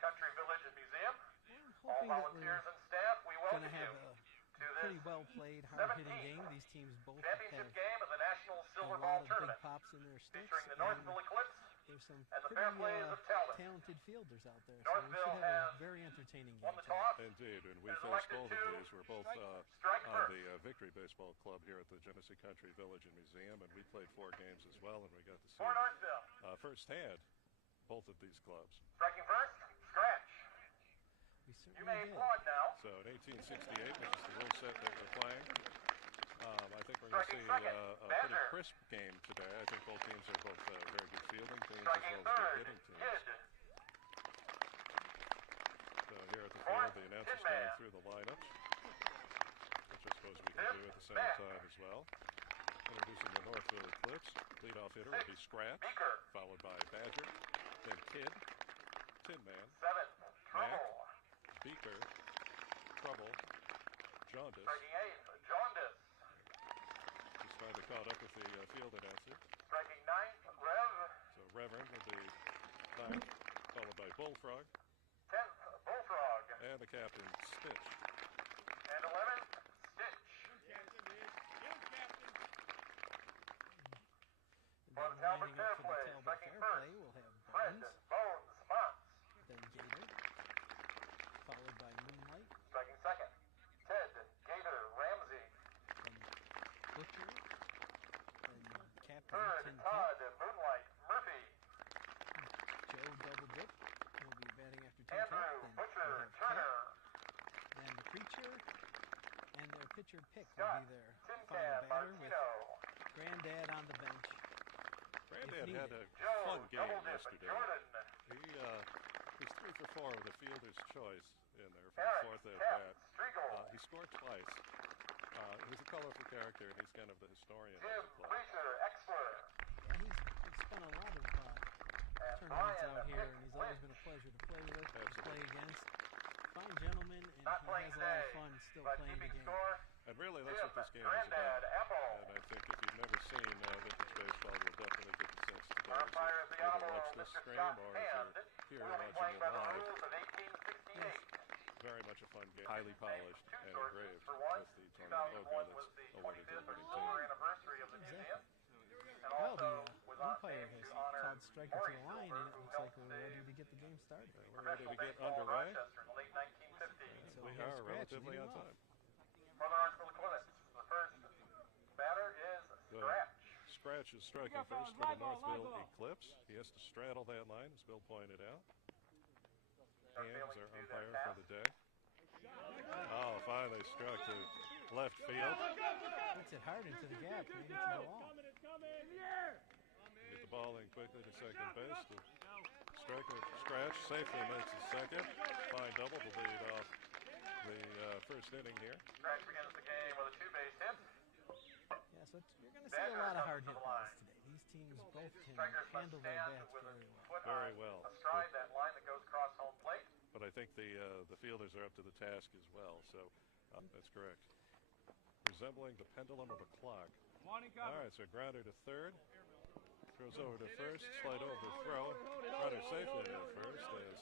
Country Village and Museum. Well, All volunteers and staff, we welcome you to this pretty well played, hard-hitting game. These teams both have championship game of the National Silver a lot Ball of Tournament, big pops in their sticks. featuring the Northville Eclipse There's some and the pretty Fairplays of Talbot. talented fielders out there, so we should Northville have a very entertaining game. won the toss. Indeed, and we Is faced elected both to of these. We're both on the Victory Baseball Club here at the Genesee Country Village and Museum, and we played 4 games as well, and we got to see For Northville. firsthand both of these clubs. Striking first, scratch. We You may certainly did. applaud now. So in 1868, which is the rule set that we're playing, I think we're going to see a pretty crisp game today. I think both teams are both very good fielding teams as Striking well as third, good hitting teams. Kid. So here at the field, the announcer's going through the lineups, which I suppose we can do at the same time as well. Introducing the Northville Eclipse. Leadoff hitter will be Scratch, Beaker. followed by Badger, then Kid, Tin Man, 7, Trouble. Beaker, Trouble, Jaundice. Striking 8, Jaundice. He's trying to caught up with the field announcer. Striking 9th, Rev. So Reverend will be 9th, followed by Bullfrog, 10th, Bullfrog. and the captain, Stitch. And 11th, Stitch. For the Talbot Fairplay, striking first, we'll have Fred, Bones, Bones, Fonts. then Gator, followed by Moonlight, Striking second, Ted, Gator, Ramsey. then Butcher, then Captain Third, Tin Todd, Cup, Moonlight, Murphy. Joe Double Dip will be batting after Tin Cup, Andrew, then Butcher, we'll have Turner. Cap, then the Preacher, and their pitcher Pick Scott, will be their Tin final Can, batter with Martino. Granddad on the bench. Granddad had a Joe, fun game Double Dip, yesterday. Jordan. He's 3 for 4 with a fielder's choice in there for Harris, the 4th at Cap, bat. Striegel. He scored twice. He's a colorful character, and he's kind of the historian Jim, of the club. Preacher, Exler. Yeah, he's spent a lot of And tournaments Brian, out here, Mick and he's always Lynch. been a pleasure to play with, to Absolutely. play against. Fine gentleman, and Not he playing has a lot of today, fun still but playing the keeping game. score, And really, that's Jim, what this game is Granddad, about. Apple. And I think if you've never seen vintage baseball, you'll definitely get the sense today. Our umpire is the Either Honorable watch this Mr. stream Scott or Hand. if you're here We'll be watching playing it by the live. rules of 1868. Very much a fun game. Highly polished Two and sources. engraved For one, with the tournament 2001 logo was that's the awarded to 25th the or winning silver team. anniversary of the museum. And Well, also the was on umpire stage has to honor called strike to Maury the line, Silver, and it who looks like helped we're save ready to get the game started. We're ready to get professional baseball in underway. Rochester in the late 1950s. So We here's are Scratch relatively leading on off. time. For the Northville Eclipse, the first batter is Scratch. Scratch is striking first for the Northville Eclipse. He has to straddle that line, as Bill pointed out. They're Hands failing our to do umpire that for the day. Oh, finally struck to left field. Puts it hard into the gap, made it to the wall. Get the ball in quickly to second base. The striker Scratch safely makes his second. Fine double to lead off the first inning here. Scratch begins the game with a 2-base hit. Yeah, so you're going to see a lot of hard hit balls today. These teams both can Strikers must handle their stand bats with a very well. foot Very on well. astride that line that goes across home plate. But I think the fielders are up to the task as well. So that's correct. Resembling the pendulum of a clock. All right, so grounder to third. Throws over to first. Slide over to throw. Runner safely to first as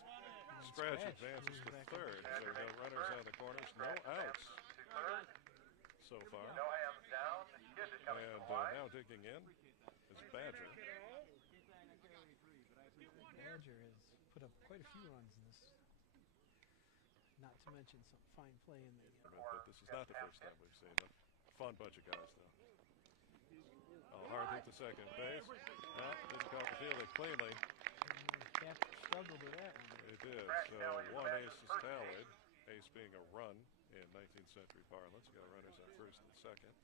Scratch advances to third. So we got runners on the corners. No outs To third. so far. No hands down. Kid is coming And to the line. now digging in is Badger. Badger has put up quite a few runs in this. Not to mention some fine play in the But this is not the first time we've seen them. Fun bunch of guys, though. Oh, hard hit to second base. No, didn't caught the field cleanly. Cap struggled with that one. It did. So one ace is tallied. Ace being a run in 19th century parlance. Got runners on first and second.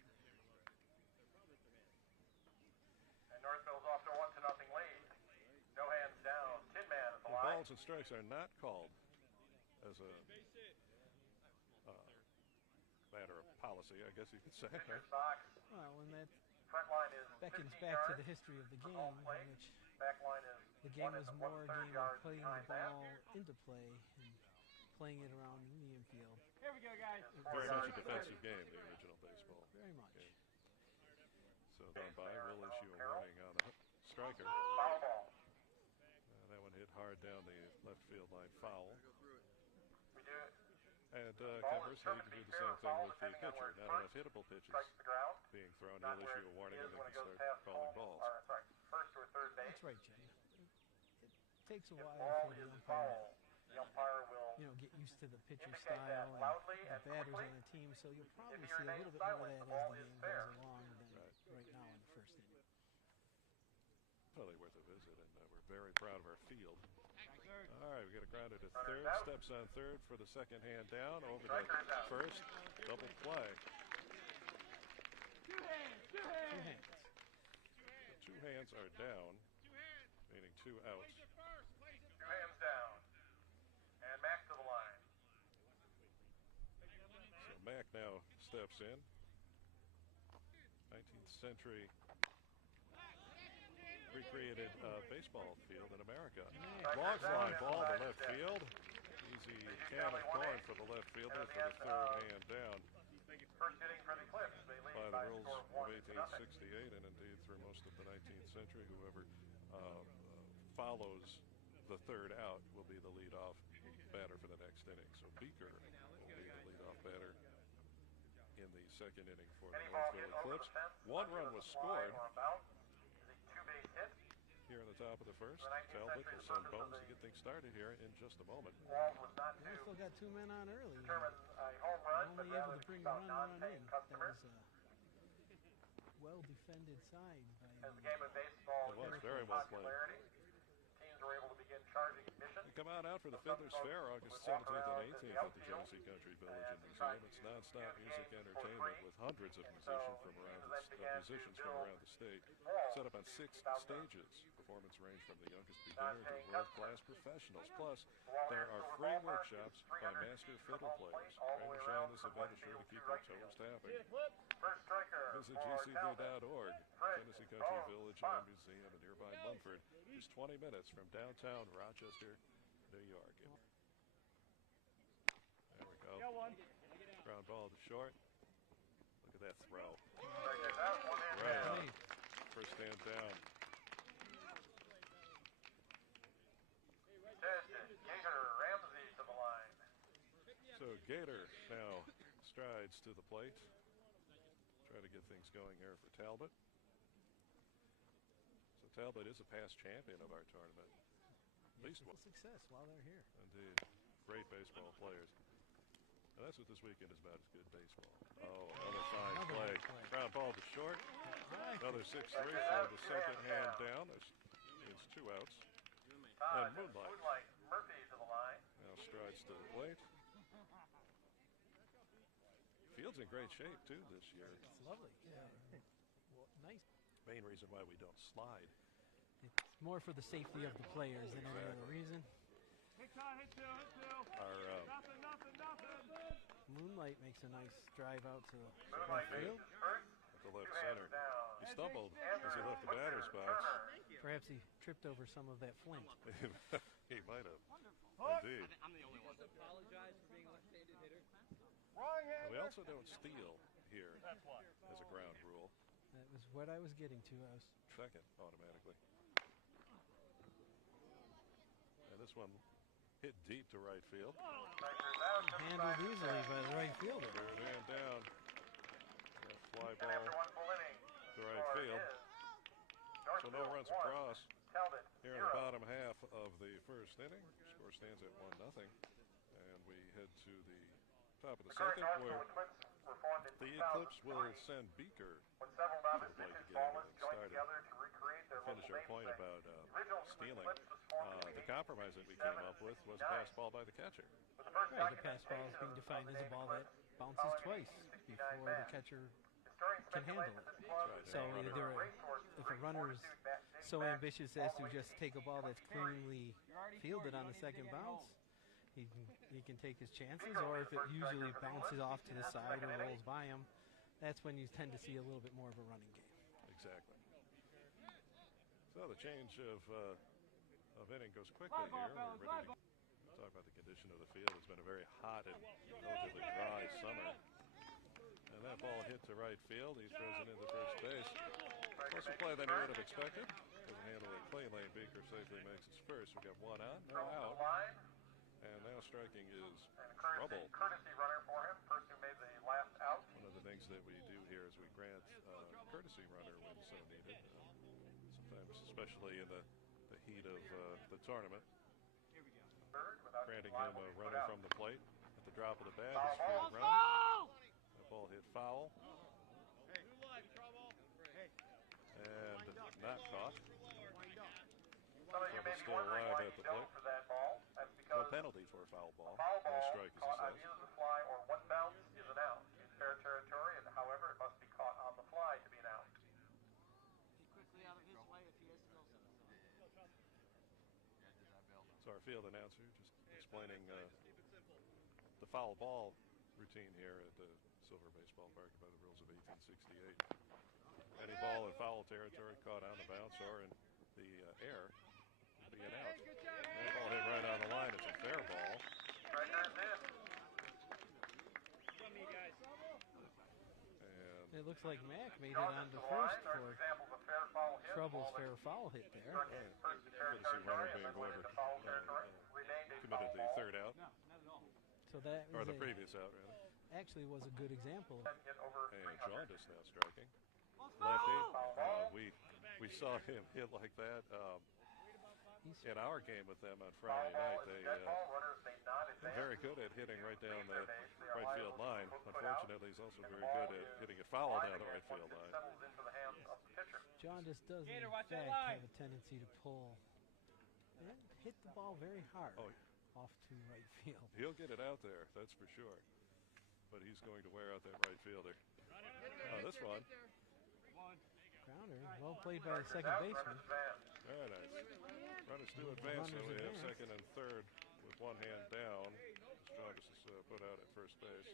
And Northville's off to a 1-0 lead. No hands down. Tin Man at the The line. balls and strikes are not called as a matter of policy, I guess you could say. Pitcher's box. Well, and that Front line is beckons 15 back to yards. the history of the game, home in plate. which Back line is the game 1 was 1/3 more a game of yards putting the behind that. ball into play and playing it around the infield. Here we go, guys. Very much a defensive game, the original baseball. Very much. game. So gone by, we'll issue a warning on the striker. Foul ball. That one hit hard down the left field line foul. We do. And Ball is conversely, you can do determined to be the fair same or thing foul with the depending on pitcher. where Not first enough hittable pitches strikes the ground. being thrown. Not He'll where issue a warning it and is they when can it goes start past calling home, balls. or sorry, first or third base. That's right, Jay. It takes a If while ball for the is umpire foul, the umpire will get used to the pitcher indicate style that and loudly the and batters quickly. on the team. So you'll probably he see a remains little bit more silent, of the that ball as the is game fair. goes along than Right. right now in the first inning. Totally worth a visit, and we're very proud of our field. All right, we got a grounder to third. out. Steps on third for the second hand down. Over to Striker's out. first. Double play. Two hands. The two hands are down, meaning two outs. 2 hands down. And Mac to the line. So Mac now steps in. 19th century recreated baseball field in America. Long fly ball to left field. Easy can of corn for the left fielder for the third hand down. First inning for the Eclipse. They lead By the by a rules score of of 1-0. 1868 and indeed through most of the 19th century, whoever follows the third out will be the leadoff batter for the next inning. So Beaker will be the leadoff batter in the second inning for the Any ball Northville hit over Eclipse. the fence, One under run the was fly scored or about is a two-base hit. here in the top of the first. The 19th Talbot century will send purpose of Bones to the- get things started here in just a moment. Walt was not They to still got two men on early. determine a home run, but Only able rather to to bring keep a out run in. non-paying That customers. was a well-defended side by As the game of baseball It was gains very well played. popularity, teams were able to begin charging admission. We come out for the Some Fiddler's folks Fair August would walk 17th around and in the 18th at the outfield Genesee Country Village and in try Museum. to It's nonstop view music games for entertainment free. with hundreds of And musicians so from teams around then began to musicians build from around the state. walls Set up on 6 to keep out the stages. Performance range from the youngest beginner to non-paying world-class professionals. Plus, While there at are Silver free Ballpark, workshops it's by 300 master feet fiddle from home players. plate all the Trying way to shine around this from event left is sure to field keep to your right toes field. tapping. First striker Visit for Talbot. gcv.org. Fred Genesee Country Bones Village Buck. and Museum in nearby Mumford. Just 20 minutes from downtown Rochester, New York. There we go. Ground ball to short. Look at that throw. Striker's out, 1 hand Right down. on. First stand down. Ted Gator Ramsey to the line. So Gator now strides to the plate. Try to get things going here for Talbot. So Talbot is a past champion of our tournament. At least one. success while they're here. Indeed. Great baseball players. And that's what this weekend is about, is good baseball. Oh, another fine Another play. good play. Ground ball to short. Right. Another 6-3 for the second hand down. That means 2 outs. Todd And Moonlight. Murphy to the line. Now strides to the plate. Field's in great shape, too, this year. It's lovely. Yeah. Well, nice. Main reason why we don't slide. It's more for the safety of the players than any other reason. Our Moonlight makes a nice drive out to Moonlight left field. makes his first. at the left 2 hands center. down. He stumbled as he left the batter's box. Perhaps he tripped over some of that flint. He might have. Indeed. I'm the only one. Apologize for being a left-handed hitter. And we also don't steal here as a ground rule. That was what I was getting to. I was Second, automatically. And this one hit deep to right field. Striker's out. just handled behind the easily fence. by the right fielder. Third man down. That fly And after ball 1 full inning, to right score field. is So no Northville runs 1, across Talbot here in the 0. bottom half of the first inning. Score stands at 1-0. And we head to the top of the The current second, Northville where Eclipse were formed in the 2003 Eclipse will send Beaker when several novice We'd like to vintage get ballers everything joined started. together to recreate their finish local our point namesake. about The original stealing. Eclipse was formed in The compromise that we came up with was a pass ball by the catcher. With the first Right, the pass ball is documentation being of defined the as a name ball that Eclipse bounces following twice 1869 before the match. catcher Historians can handle speculate it. that this club Right, was So named either for a racehorse if a runner's so ambitious as to just take a ball that's cleanly fielded on the second bounce, he can take his chances, or if it usually bounces off to the side or rolls by him, that's when you tend to see a little bit more of a running game. Exactly. So the change of inning goes quickly here. We're ready to talk about the condition of the field. It's been a very hot and relatively dry summer. And that ball hit to right field. He throws it into first base. Closer play than he would have expected. Doesn't handle it clean lane. Beaker safely makes his first. We got one on, no Throws to out. the line. And now striking is And a trouble. courtesy runner for him. Person who made the last out. One of the things that we do here is we grant courtesy runner when so needed. Sometimes, especially in the heat of the tournament. Third, without Granting line him will a be put runner out. from the plate at the drop of the bat. Foul His field ball. run. That ball hit foul. And not caught. Some of you may be Still wondering alive why at you the don't plate. for that ball. That's No because penalty for a foul ball. foul No ball strike, as caught he on says. either the fly or one bounce is an out. In fair territory, and however, it must be caught on the fly to be an out. Quickly out of his way if he has skill set. So our field announcer just explaining the foul ball routine here at the Silver Baseball Park by the rules of 1868. Any ball in foul territory caught on the bounce or in the air would be an out. That ball hit right on the line. It's a fair ball. Strikers in. And It looks like Mac made it Draws on it to to the first line. There's for examples of fair foul hit. Trouble's Ball that fair foul hit there. struck in first courtesy runner territory and being then went whoever into foul territory. Remained a committed foul the ball. third out, So that or was the previous out, rather. actually was a good example. Hit over And 300. Jaundice now striking. Lefty. We saw him hit like that in our game with them on Friday night. They are very good at hitting right down the right field line. Unfortunately, he's also very good at hitting it foul down the right field line. Jaundice does in Gator, watch that fact line. have a tendency to pull and hit the ball very hard Oh, off to right field. he'll get it out there, that's for sure. But he's going to wear out that right fielder. This one. Grounder, well played by the second baseman. Very nice. Runners do advance, so we have second and third with one hand down. Jaundice is put out at first base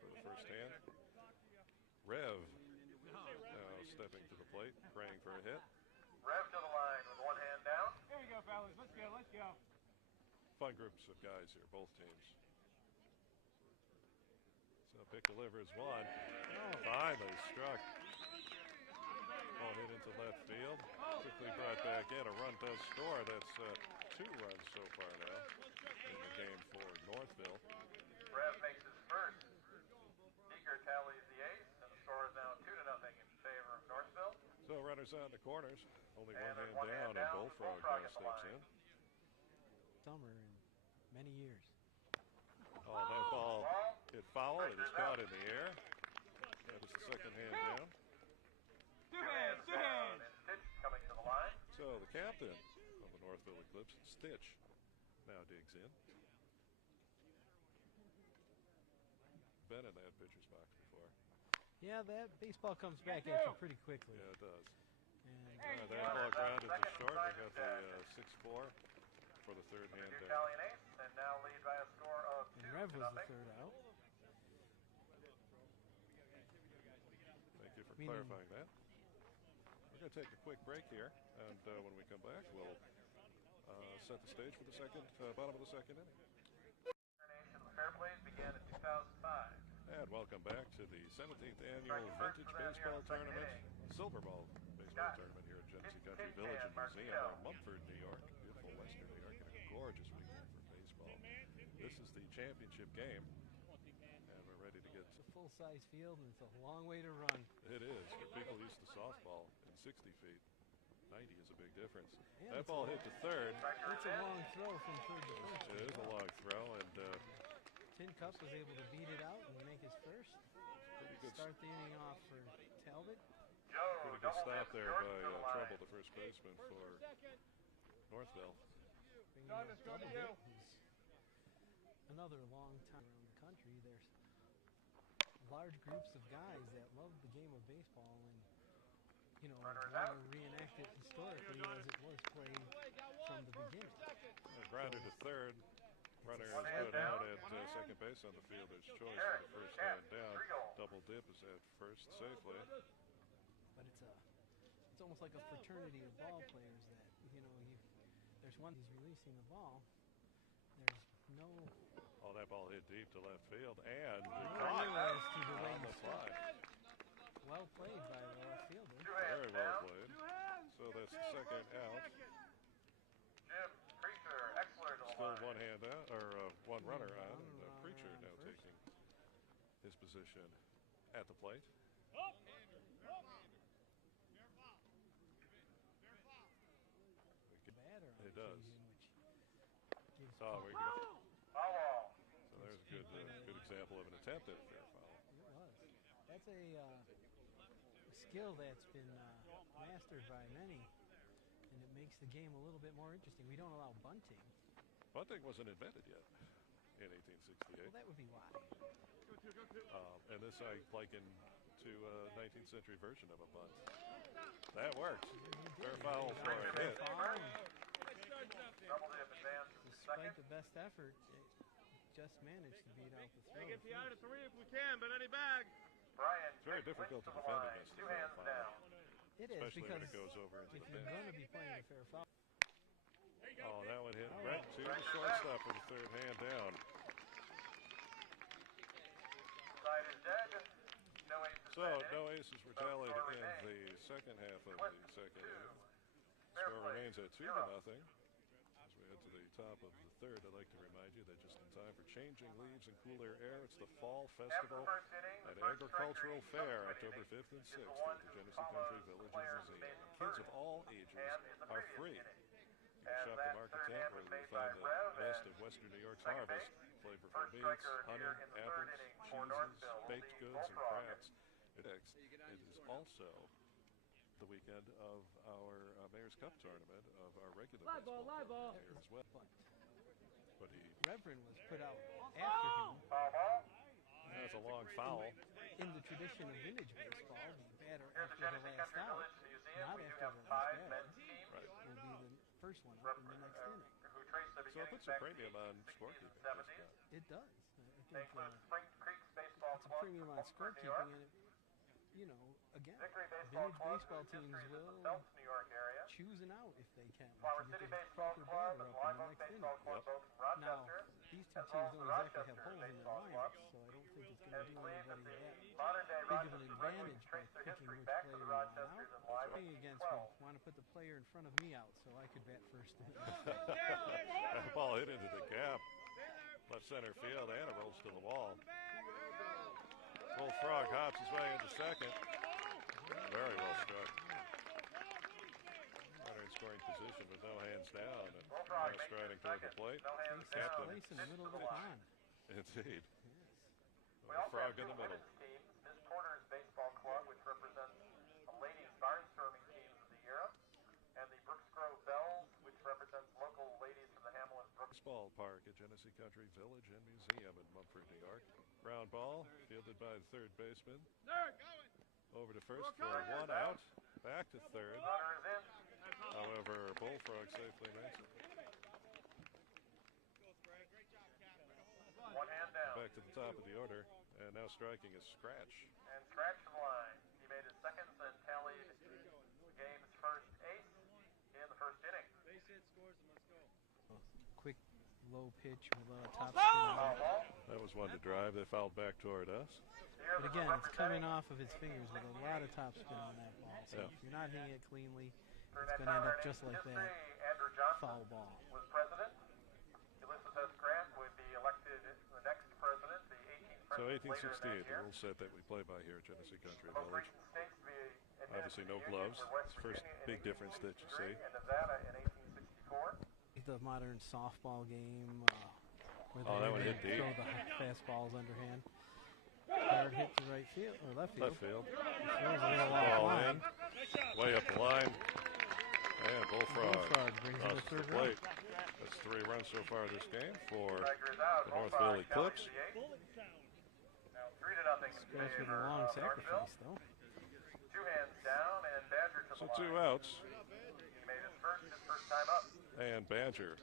for the first hand. Rev now stepping to the plate, praying for a hit. Rev to the line with one hand down. Here we go, fellas. Let's go. Let's go. Fun groups of guys here, both teams. So pick delivers one. Finally struck. Ball hit into left field. Quickly brought back in. A run does score. That's 2 runs so far now in the game for Northville. Rev makes his first. Beaker tallies the ace, and the score is now 2-0 in favor of Northville. So runners on the corners. Only And one hand down, and Bullfrog now at the steps line. in. Summer in many years. Oh, that ball hit foul. It is caught in the air. That is the second hand down. Two hands. Two hands. And Stitch coming to the line. So the captain of the Northville Eclipse, Stitch, now digs in. Been in that pitcher's box before. Yeah, that baseball comes back at you pretty quickly. Yeah, it does. And That ball grounded to short. They got the 6-4 for the third hand Two down. tally an ace, and now lead by a score of and 2-0. Rev was the third out. Thank you for Meaning- clarifying that. We're going to take a quick break here, and when we come back, we'll set the stage for the second, bottom of the second inning. Nation of the Fair Plays began in 2005. And welcome back to the 17th annual Vintage Baseball Tournament, Silver Ball Baseball Tournament here at Genesee Country Village and Museum in Mumford, New York. Beautiful western New York, and a gorgeous weekend for baseball. This is the championship game, and we're ready to get It's a full-size field, and it's a long way to run. it is. For people used to softball in 60 feet, 90 is a big difference. And That it's ball a- hit to third. It's a long throw from third to first. It is a long throw, and Tin Cup was able to beat it out and make his first. pretty good, Start the inning off for Talbot. Joe, pretty good double stop miss, there Jordan by to the line. Trouble, the first baseman for Northville. Bringing up double hit. He's another long time around the country. There's large groups of guys that love the game of baseball and, want to reenact it historically as it was played from the beginning. Grounded to third. Runner is put out at second base on the fielder's choice for the first hand down. Double dip is at first safely. But it's almost like a fraternity of ball players that, there's one who's releasing the ball. There's no Oh, that ball hit deep to left field, and rule as to the way on you the struck. fly. Well played by the left fielder. Two hands Very well down. played. So that's the second out. one hand out, or one runner on, and Preacher on now first. taking his position at the plate. Batter on It does. occasion, which gives Oh, we Paul- go. Foul ball. So there's a good example of an attempt at a fair foul. It was. That's a skill that's been mastered by many, and it makes the game a little bit more interesting. We don't allow bunting. Bunting wasn't invented yet in 1868. Well, that would be why. And this I liken to a 19th century version of a bunt. That worked. Fair foul for a hit. Foul, and Double dip advance to despite second. the best effort, it just managed to beat out the throw. Get the out of 3 if we can, but any bag. Brian It's very Dick difficult wins to the defend line. against a Two fair hands foul. down. It is Especially when because it goes over into if the you're bench. going to be playing a fair foul, Oh, that one hit right to the shortstop for the third hand down. Side is dead. No aces. So, no aces were tallied in the second half of the second inning. Score remains at 2-0. As we head to the top of the third, I'd like to remind you that just in time for changing leaves and cooler air, it's the Fall Festival at Agricultural Fair, October 5th and 6th at the Genesee Country Village and Museum. Kids of all ages are free. You can shop the market tent where you'll find the best of Western New York's harvest, flavorful meats, honey, apples, cheeses, baked goods, and crafts. It is also the weekend of our Mayor's Cup tournament of our regular baseball tournament here as well. But Reverend was put out after him. that's a long foul. In the tradition of vintage baseball, the batter Here's the after the Genesee last Country out, Village Museum. not We do after have the 5 last batter, men's teams will be the first one up in the next inning. who trace the So it beginnings puts a back to premium the on 60s scorekeeping. and 70s. It does. I They think include Spring Creeks Baseball it's a Club premium from on Pittsburgh, New York. scorekeeping, and again, Victory Baseball vintage Club, baseball whose teams history is in the will Phelps, New York area. choosing out if they can Flower to City get their Baseball quicker Club batter and up in Live the Oak next inning. Baseball Club, both from Now, Rochester. these two as teams well as don't the exactly Rochester have holes in their Baseball Club. lineups, so I don't think it's going And to do believe that anybody the that modern day big of an Rochester Red Wings advantage by trace their picking history which back to player the you want Rochesters out. and Live Oak Playing against 12. me, want to put the player in front of me out so I could bat first. That ball hit into the gap. Left center field, and it rolls to the wall. Bullfrog hops his way into second. Very well struck. Runner in scoring position with no hands down, and Bullfrog now makes striding it toward the second. plate. No hands Takes his down. Captain. place in the middle of the Sits to pond. Indeed. We also Frog have in two the middle. women's teams. Miss Porter's Baseball Club, which represents the ladies barnstorming teams of the era, and the Brooks Grove Bells, which represents local ladies from the Hamlin Brooks. Baseball Park at Genesee Country Village and Museum in Mumford, New York. Ground ball fielded by the third baseman. Over to first for one out. Back to third. Runner is in. However, Bullfrog safely makes it. One hand down. Back to the top of the order. And now striking is Scratch. And scratch from the line. He made his seconds and tallied the game's first ace in the first inning. Quick low pitch with a top spin on Foul it. ball. That was one to drive. They fouled back toward us. Here But is again, it's coming representing off of his fingers with a lot of top spin on that ball. So Yeah. if you're not hitting it cleanly, during it's that going to end time up in just like history, that. Andrew Johnson Foul ball. was president. Ulysses S. Grant would be elected the next president, the 18th So president later in 1868, that the year. rule set that we play by here at Genesee Country The most Village. recent states to be admitted Obviously to no the Union gloves. were West It's the first Virginia in big difference that you 1863 see. and Nevada in 1864. The modern softball game where Oh, that one they hit deep. throw the fastballs underhand. Hard hit to right field or left field. Left field. Throws a little Ball offline. in. Way up the line. And Bullfrog Bullfrog brings in the crosses the third plate. That's 3 runs so far this game for Striker is out. the Bullfrog Northville tallies Eclipse. the eighth. Now 3-0 in Goes with a favor long of Northville. sacrifice though. 2 hands down and Badger to So the 2 line. outs. He made his first time up. And Badger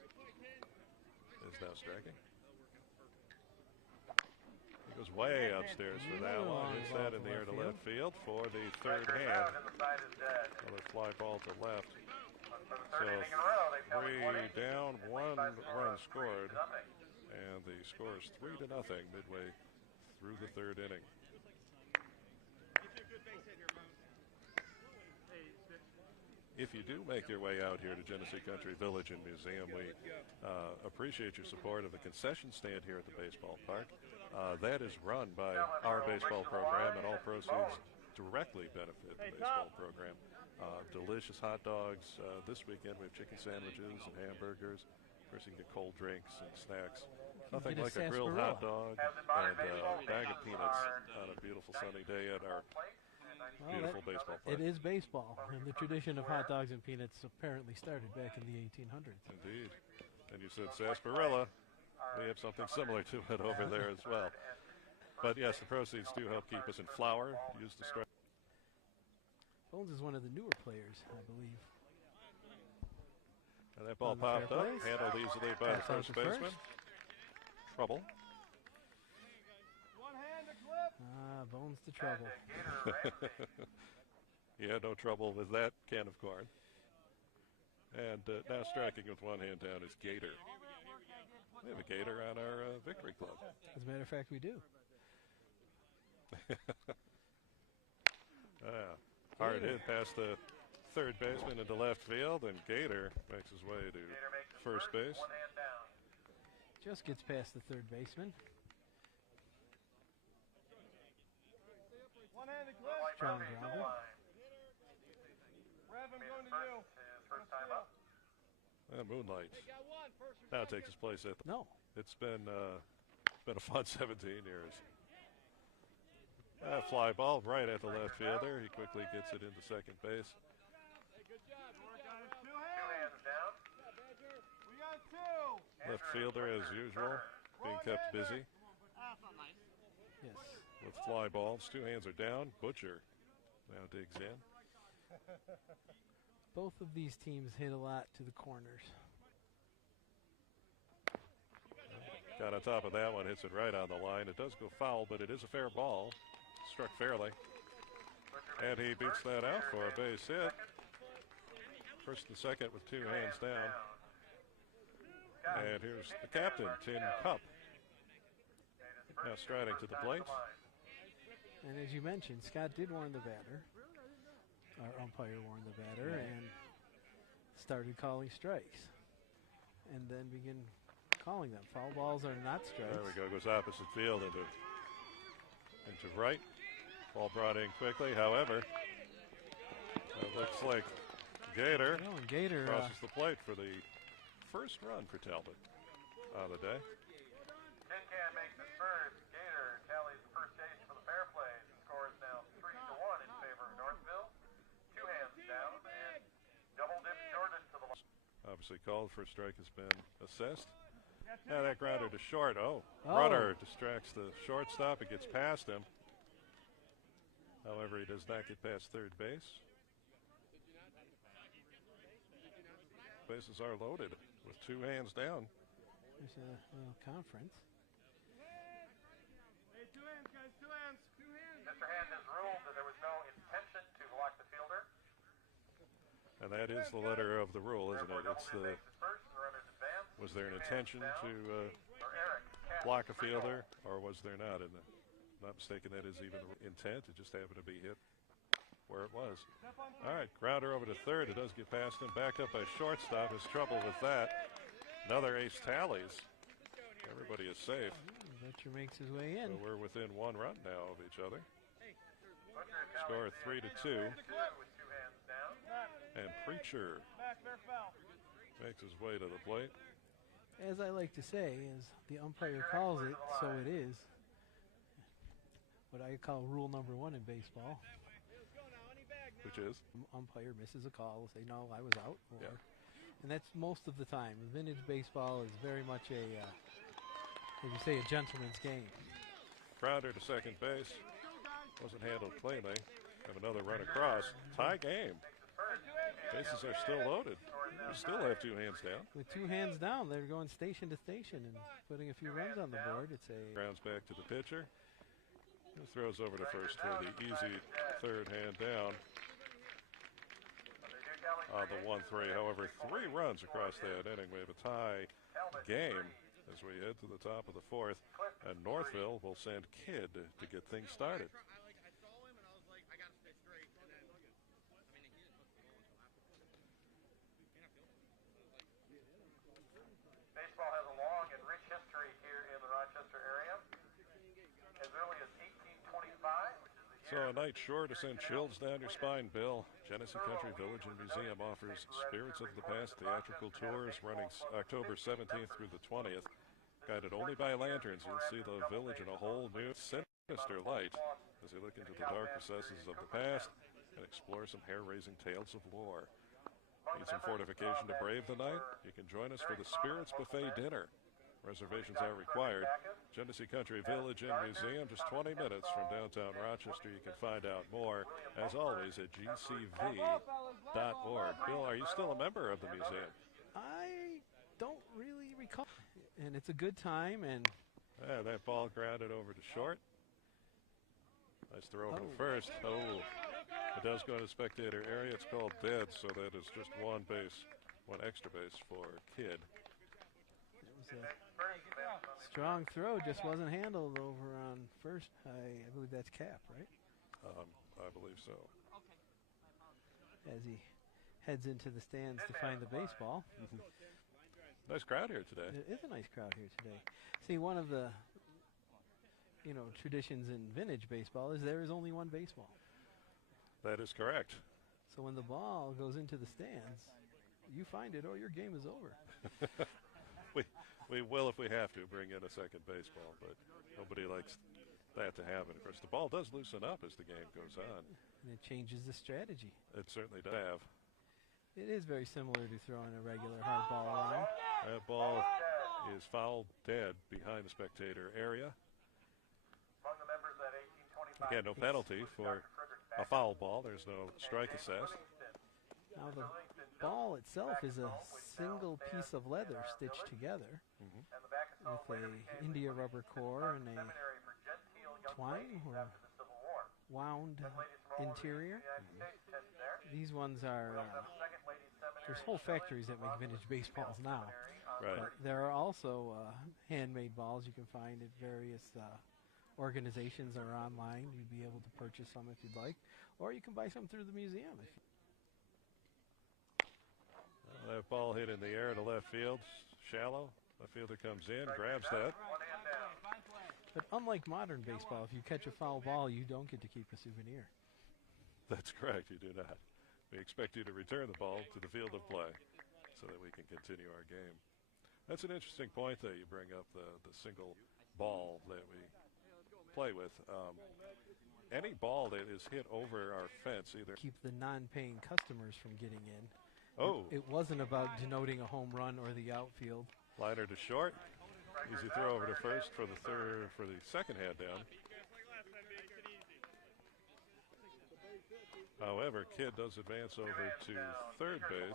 is now striking. He goes way upstairs for that one. Hits that in the air to left field for the third Striker is hand. out and the side is dead. Another fly ball to left. For the third So inning in a row, they've held 3 1-8 down, and 1 lead by a score run of scored. 3-0. And the score is 3-0 midway through the third inning. if you do make your way out here to Genesee Country Village and Museum, we appreciate your support of the concession stand here at the baseball park. That is run by our baseball program, and all proceeds directly benefit the baseball program. Delicious hot dogs. This weekend we have chicken sandwiches and hamburgers. Of course, you can get cold drinks and snacks. Nothing like a grilled hot dog and a bag of peanuts on a beautiful sunny day at our beautiful baseball park. It is baseball, and the tradition of hot dogs and peanuts apparently started back in the 1800s. Indeed. And you said sarsaparilla. We have something similar to it over there as well. But yes, the proceeds do help keep us in flour, used to strike. Bones is one of the newer players, I believe. And that ball popped up, handled easily by the first baseman. Trouble. Bones to trouble. Yeah, no trouble with that can of corn. And now striking with one hand down is Gator. We have a Gator on our victory club. As a matter of fact, we do. Hard hit past the third baseman into left field, and Gator makes his way to first base. Just gets past the third baseman. Strong grounder. And Moonlight now takes his place at the. No. It's been a fun 17 years. Fly ball right at the left fielder. He quickly gets it into second base. Left fielder, as usual, being kept busy. Yes. With fly balls. Two hands are down. Butcher now digs in. Both of these teams hit a lot to the corners. Got on top of that one, hits it right on the line. It does go foul, but it is a fair ball. Struck fairly. And he beats that out for a base hit. First and second with two hands down. And here's the captain, Tin Cup. Now striding to the plate. And as you mentioned, Scott did warn the batter. Our umpire warned the batter and started calling strikes. And then begin calling them. Foul balls are not strikes. There we go. Goes opposite field into right. Ball brought in quickly. However, it looks like Gator, crosses the plate for the first run for Talbot on the day. Tin Can makes his first. Gator tallies the first base for the fair play. The score is now 3-1 in favor of Northville. Two hands down and double dip Jordan to the line. Obviously called for a strike has been assessed. Now that grounder to short. Runner distracts the shortstop. It gets past him. However, he does not get past third base. Bases are loaded with two hands down. There's a little conference. Hey, two hands, guys, two hands. Two hands. Mr. Hand has ruled that there was no intention to block the fielder. And that is the letter of the rule, isn't it? It's the. First, the runners advance. Was there an intention to block a fielder, or was there not? And not mistaken, that is even the intent. It just happened to be hit where it was. All right, grounder over to third. It does get past him. Backed up by shortstop. Has trouble with that. Another ace tallies. Everybody is safe. Butcher makes his way in. So we're within one run now of each other. Score 3-2. And Preacher makes his way to the plate. As I like to say, as the umpire calls it, so it is. What I call rule number one in baseball. Which is? Umpire misses a call, will say, no, I was out. And that's most of the time. Vintage baseball is very much a, as you say, a gentleman's game. Grounder to second base. Wasn't handled cleanly. Have another run across. Tie game. Bases are still loaded. We still have two hands down. With two hands down, they're going station to station and putting a few runs on the board. It's a grounds back to the pitcher. He throws over to first for the easy third hand down on the 1-3. However, 3 runs across that inning. We have a tie game as we head to the top of the fourth, and Northville will send Kidd to get things started. So a night sure to send chills down your spine, Bill. Genesee Country Village and Museum offers Spirits of the Past theatrical tours running October 17th through the 20th. Guided only by lanterns, you'll see the village in a whole new sinister light as you look into the dark recesses of the past and explore some hair-raising tales of lore. Need some fortification to brave the night? You can join us for the Spirits Buffet dinner. Reservations are required. Genesee Country Village and Museum, just 20 minutes from downtown Rochester. You can find out more, as always, at gcv.org. Bill, are you still a member of the museum? I don't really recall. And it's a good time. And yeah, that ball grounded over to short. Nice throw over to first. Oh, it does go to the spectator area. It's called dead, so that is just one base, one extra base for Kidd. It was a strong throw, just wasn't handled over on first. I believe that's Cap, right? I believe so. As he heads into the stands to find the baseball. Nice crowd here today. It is a nice crowd here today. See, one of the traditions in vintage baseball is there is only one baseball. That is correct. So when the ball goes into the stands, you find it, or your game is over. we will, if we have to, bring in a second baseball, but nobody likes that to happen. Of course, the ball does loosen up as the game goes on. And it changes the strategy. It certainly does have. It is very similar to throwing a regular hard ball around. That ball is fouled dead behind the spectator area. Again, no penalty for a foul ball. There's no strike assessed. Now the ball itself is a single piece of leather stitched together with a India rubber core and a twine or wound interior. These ones are, there's whole factories that make vintage baseballs now. Right. But there are also handmade balls you can find at various organizations or online. You'd be able to purchase some if you'd like, or you can buy some through the museum. That ball hit in the air to left field, shallow. Left fielder comes in, grabs that. But unlike modern baseball, if you catch a foul ball, you don't get to keep a souvenir. That's correct, you do not. We expect you to return the ball to the field of play so that we can continue our game. That's an interesting point that you bring up, the single ball that we play with. Any ball that is hit over our fence, either keep the non-paying customers from getting in. Oh, it wasn't about denoting a home run or the outfield. Liner to short. Easy throw over to first for the second hand down. However, Kidd does advance over to third base.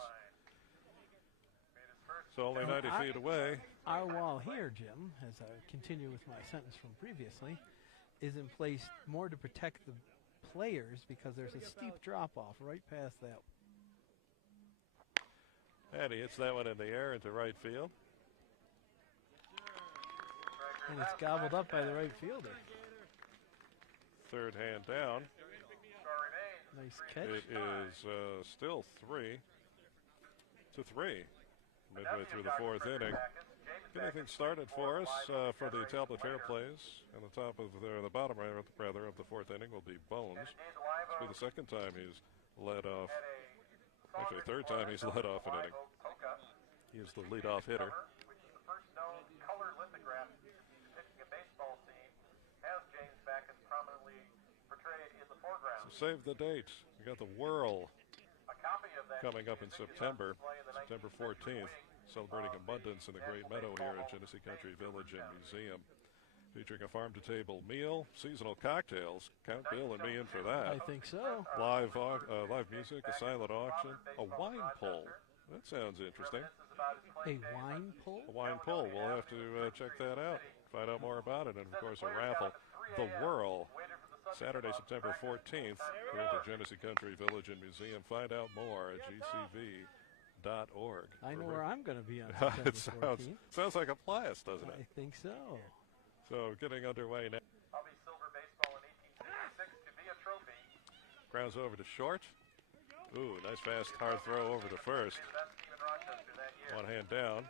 So only 90 feet away. Our wall here, Jim, as I continue with my sentence from previously, is in place more to protect the players because there's a steep drop-off right past that. And he hits that one in the air into right field. And it's gobbled up by the right fielder. Third hand down. Nice catch. It is still 3-3. Midway through the fourth inning. Getting things started for us for the Talbot Fair Plays. And the top of the bottom rather of the fourth inning will be Bones. This will be the second time he's led off. Actually, third time he's led off an inning. He is the leadoff hitter. Which is the first known color lithograph depicting a baseball scene, has James Backus prominently portrayed in the foreground. So save the date. We got the Whirl A copy of that coming up in September 14th, celebrating abundance in the Great Meadow here at Genesee Country Village and Museum. Featuring a farm-to-table meal, seasonal cocktails. Count Bill and me in for that. I think so. Live music, a silent auction, a wine pull. That sounds interesting. A wine pull? A wine pull. We'll have to check that out, find out more about it, and of course a raffle. The Whirl, Saturday, September 14th, here at the Genesee Country Village and Museum. Find out more at gcv.org. I know where I'm going to be on September 14th. Sounds like a blast, doesn't it? I think so. So getting underway now. Hobby Silver Baseball in 1866 to be a trophy. Grounds over to short. Ooh, nice fast hard throw over to first. One hand down.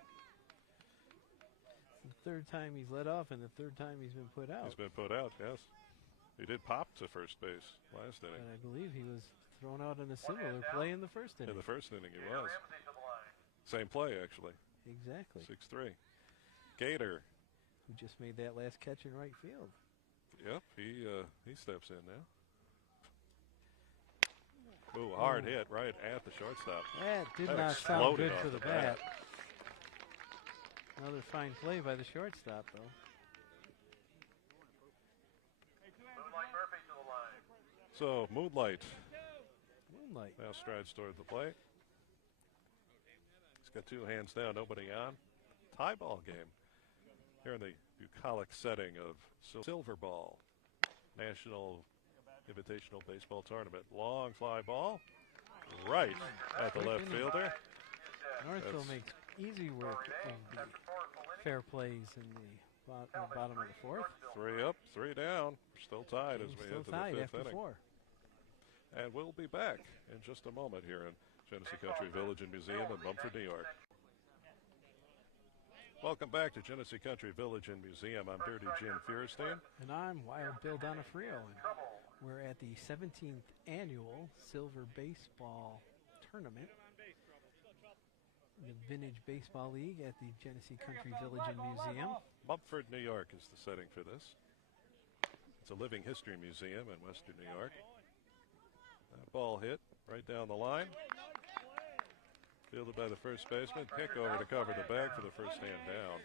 It's the third time he's let off and the third time he's been put out. He's been put out, yes. He did pop to first base last inning. But I believe he was thrown out in a similar play in the first inning. In the first inning, he Gator was. Ramsey to the line. Same play, actually. Exactly. 6-3. Gator. Who just made that last catch in right field. Yep, he steps in now. Ooh, hard hit right at the shortstop. That did That not sound exploded good for off the the bat. bat. Another fine play by the shortstop, though. Moonlight Murphy to the line. So, Moonlight Moonlight. now strides toward the plate. He's got 2 hands down, nobody on. Tie ball game here in the bucolic setting of Silver Ball National Invitational Baseball Tournament. Long fly ball right at the left fielder. Northville makes easy work of the fair plays in the bottom of the fourth. 3 up, 3 down. Still tied as we Still head to tied the 5th after inning. 4. And we'll be back in just a moment here in Genesee Country Village and Museum in Mumford, New York. Welcome back to Genesee Country Village and Museum. I'm Dirty Jim Feuerstein. And I'm Wild Bill Donofrio. And we're at the 17th annual Silver Baseball Tournament. The Vintage Baseball League at the Genesee Country Village and Museum. Mumford, New York is the setting for this. It's a living history museum in Western New York. That ball hit right down the line. Fielded by the first baseman. Pick over to cover the bag for the first hand down.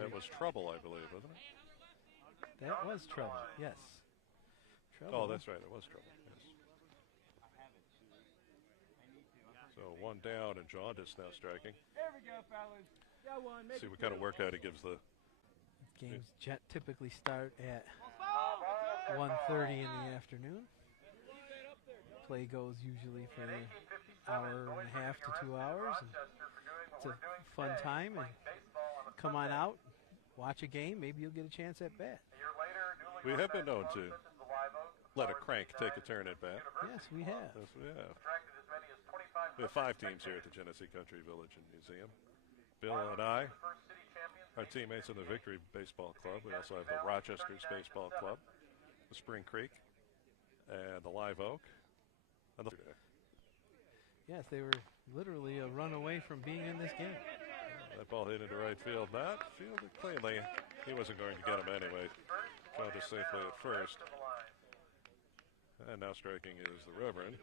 That was trouble, I believe, wasn't it? That was trouble, yes. Trouble. Oh, that's right. It was trouble. Yes. So 1 down, and Jaundice now striking. There we go, fellas. Got one. See what kind of workout he gives the. Games typically start at 1:30 in the afternoon. Play goes usually for an hour and a half to 2 hours. And it's a fun time. And come on out, watch a game. Maybe you'll get a chance at bat. We have been known to let a crank take a turn at bat. Yes, we have. Yes, we have. We have 5 teams here at the Genesee Country Village and Museum. Bill and I are teammates in the Victory Baseball Club. We also have the Rochester's Baseball Club, the Spring Creek, and the Live Oak. And the Yes, they were literally a run away from being in this game. that ball hit into right field. Not fielded cleanly. He wasn't going to get him anyway. Found it safely at first. And now striking is the Reverend.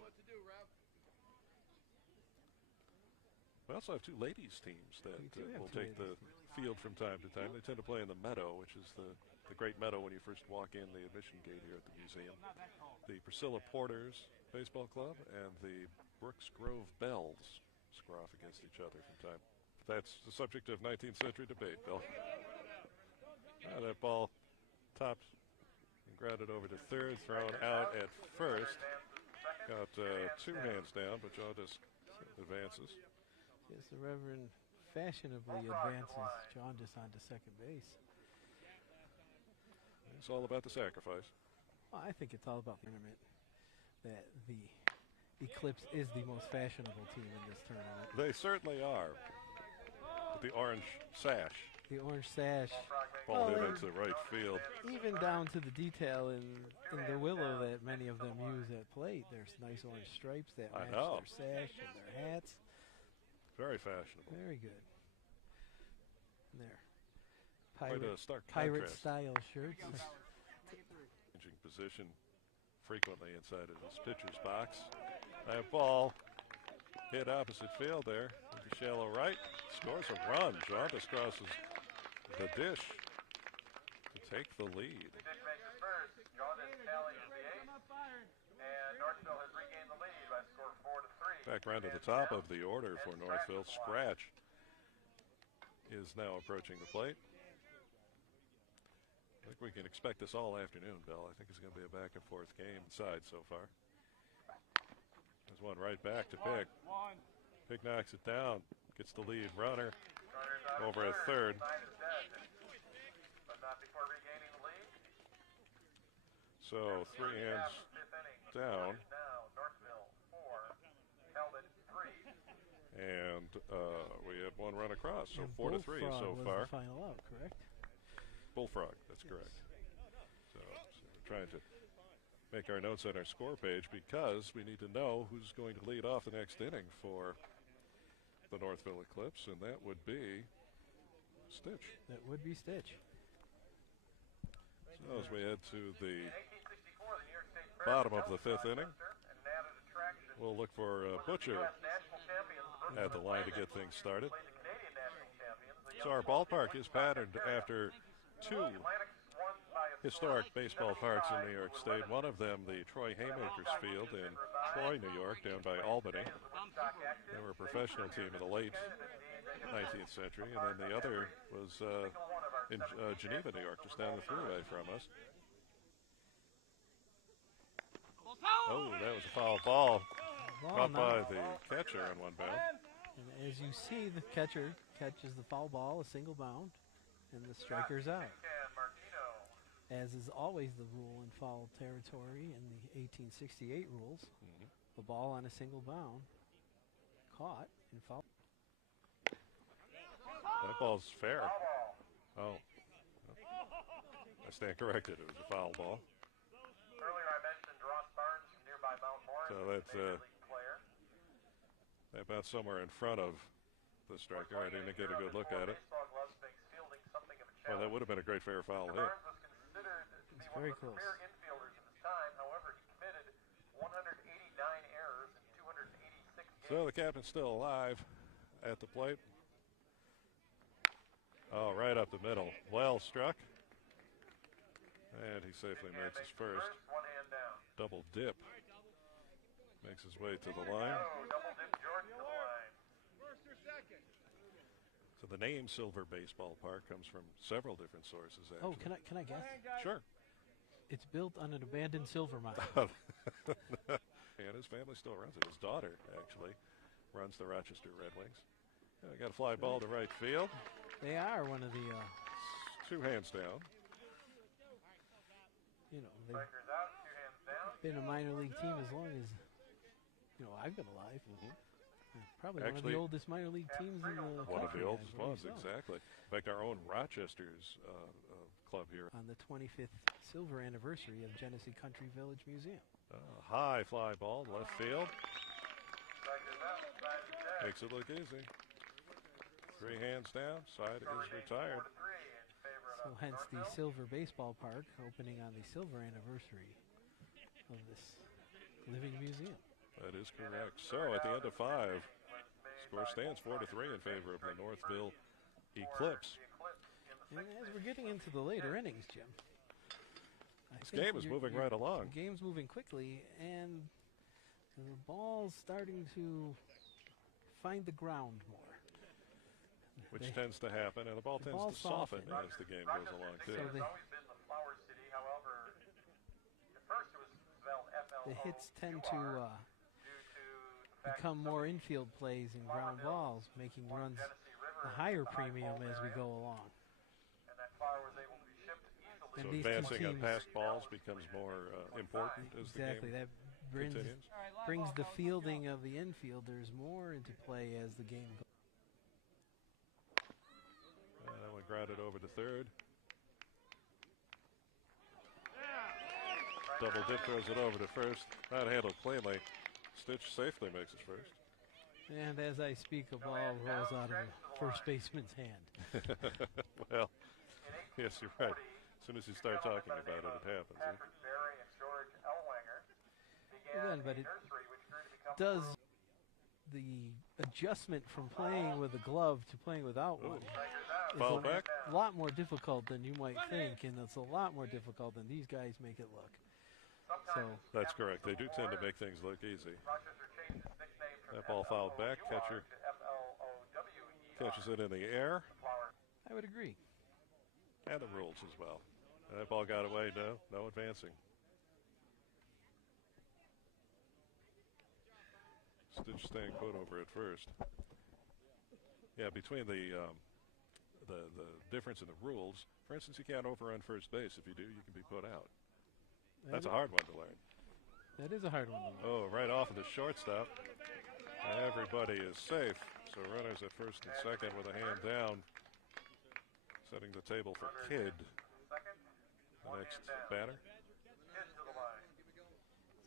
We also have 2 ladies teams that will take the field from time to time. They tend to play in the meadow, which is the great meadow when you first walk in the admission gate here at the museum. The Priscilla Porters Baseball Club and the Brooks Grove Bells square off against each other from time. That's the subject of 19th century debate, Bill. That ball topped and grounded over to third, thrown out at first. Got 2 hands down, but Jaundice advances. Yes, the Reverend fashionably advances Jaundice onto second base. It's all about the sacrifice. Well, I think it's all about the tournament. That the Eclipse is the most fashionable team in this tournament. They certainly are. With the orange sash. The orange sash. Ball hit and into right field. even down to the detail in the willow that many of them use at plate. There's nice orange stripes that I match know. their sash and their hats. Very fashionable. Very good. And their Quite a stark pirate contrast. style shirts. Changing position frequently inside of his pitcher's box. That ball hit opposite field there. Into shallow right. Scores a run. Jaundice crosses the dish to take the lead. Back round to the top of the order for Northville. Scratch is now approaching the plate. I think we can expect this all afternoon, Bill. I think it's going to be a back and forth game inside so far. There's one right back to Pick. Pick knocks it down, gets the lead runner over at third. So 3 hands down. And we had 1 run across, so And 4-3 Bullfrog so was far. the final out, correct? Bullfrog, that's Yes. correct. So we're trying to make our notes on our score page because we need to know who's going to lead off the next inning for the Northville Eclipse, and that would be Stitch. That would be Stitch. So as we head to the bottom of the fifth inning, we'll look for Butcher at the line to get things started. So our ballpark is patterned after two historic baseball parks in New York State. One of them, the Troy Haymakers Field in Troy, New York, down by Albany. They were a professional team in the late 19th century. And then the other was in Geneva, New York, just down the freeway from us. Oh, that was a foul ball caught by the catcher on one bound. And as you see, the catcher catches the foul ball, a single bound, and the striker's out. As is always the rule in foul territory in the 1868 rules, the ball on a single bound caught in foul. That ball's fair. Oh. I stand corrected. It was a foul ball. Earlier I mentioned Ross Barnes from nearby Mount Morris. So that's that bounced somewhere in front of the striker. I didn't get a good look at it. Well, that would have been a great fair foul hit. It's very close. So the captain's still alive at the plate. Oh, right up the middle. Well struck. And he safely makes his first. Double dip. Makes his way to the line. So the name Silver Baseball Park comes from several different sources, actually. Oh, can I guess? Sure. It's built on an abandoned silver mine. And his family still runs it. His daughter, actually, runs the Rochester Red Wings. Got a fly ball to right field. They are one of the... two hands down. You know, they've been a minor league team as long as, you know, I've been alive. Probably Actually, one of the oldest minor league teams in the one of country, the oldest ones, exactly. In fact, our own Rochester's club here. On the 25th silver anniversary of Genesee Country Village Museum. High fly ball, left field. Makes it look easy. Three hands down, side is retired. So hence the Silver Baseball Park opening on the silver anniversary of this living museum. That is correct. So at the end of 5, score stands 4-3 in favor of the Northville Eclipse. And as we're getting into the later innings, Jim, this game is moving right along. The game's moving quickly, and the ball's starting to find the ground more. Which tends to happen, and the ball tends to soften as the game goes along, too. So the hits tend to become more infield plays and ground balls, making runs a higher premium as we go along. So advancing on past balls becomes more important as the game that continues. brings the fielding of the infielders more into play as the game goes. That one grounded over to third. Double dip throws it over to first. Not handled cleanly. Stitch safely makes his first. And as I speak, a ball rolls out of the first baseman's hand. Well, yes, you're right. As soon as you start talking about it, it happens. Again, but it does the adjustment from playing with a glove to playing without one. Foul back. A lot more difficult than you might think, and it's a lot more difficult than these guys make it look. So that's correct. They do tend to make things look easy. That ball fouled back. Catcher catches it in the air. I would agree. And the rules as well. And that ball got away. No advancing. Stitch staying put over at first. Yeah, between the difference in the rules, for instance, you can't overrun first base. If you do, you can be put out. That's a hard one to learn. That is a hard one to learn. Oh, right off of the shortstop. Everybody is safe. So runners at first and second with a hand down. Setting the table for Kidd. And next hand down. batter. Kid to the line.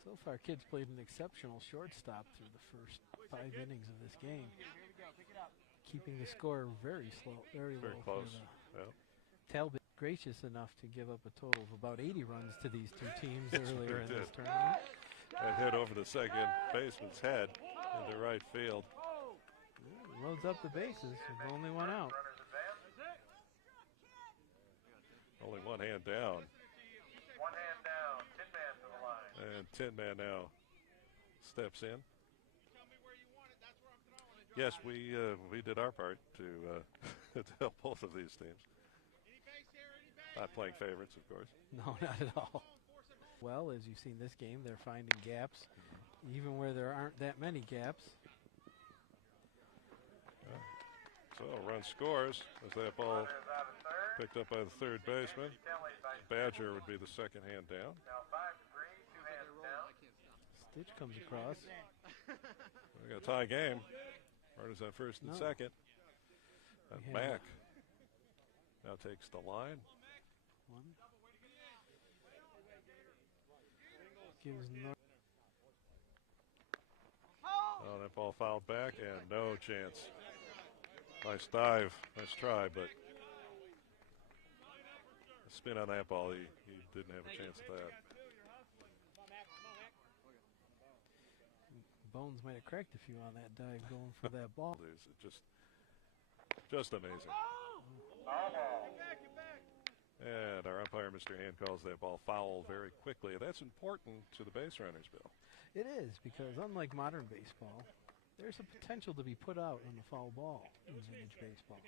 So far, Kids played an exceptional shortstop through the first 5 innings of this game, keeping the score very Very low. close. For Yeah. Talbot gracious enough to give up a total of about 80 runs to these two teams Yes, earlier they in did. this tournament. That hit over the second baseman's head into right field. Loads up the bases with only one out. Runners advance. Only one hand down. One hand down. Tin man to the line. And Tin Man now steps in. Yes, we did our part to to help both of these teams. Not playing favorites, of course. No, not at all. Well, as you've seen this game, they're finding gaps, even where there aren't that many gaps. So run scores as that ball Runner is out of third. picked up by the third baseman. Kelly by Badger would be the second hand down. now 5-3. 2 hands down. Stitch comes across. We got a tie game. Runners on first and No. second. And We have Mack now takes the line. One. Gives North. Oh, that ball fouled back and no chance. Nice dive, nice try, but the spin on that ball, he didn't have a chance at that. Bones might have cracked a few on that dive going for that ball. It's just amazing. All ball. And our umpire, Mr. Hand, calls that ball foul very quickly. That's important to the base runners, Bill. It is, because unlike modern baseball, there's a potential to be put out on the foul ball in vintage baseball.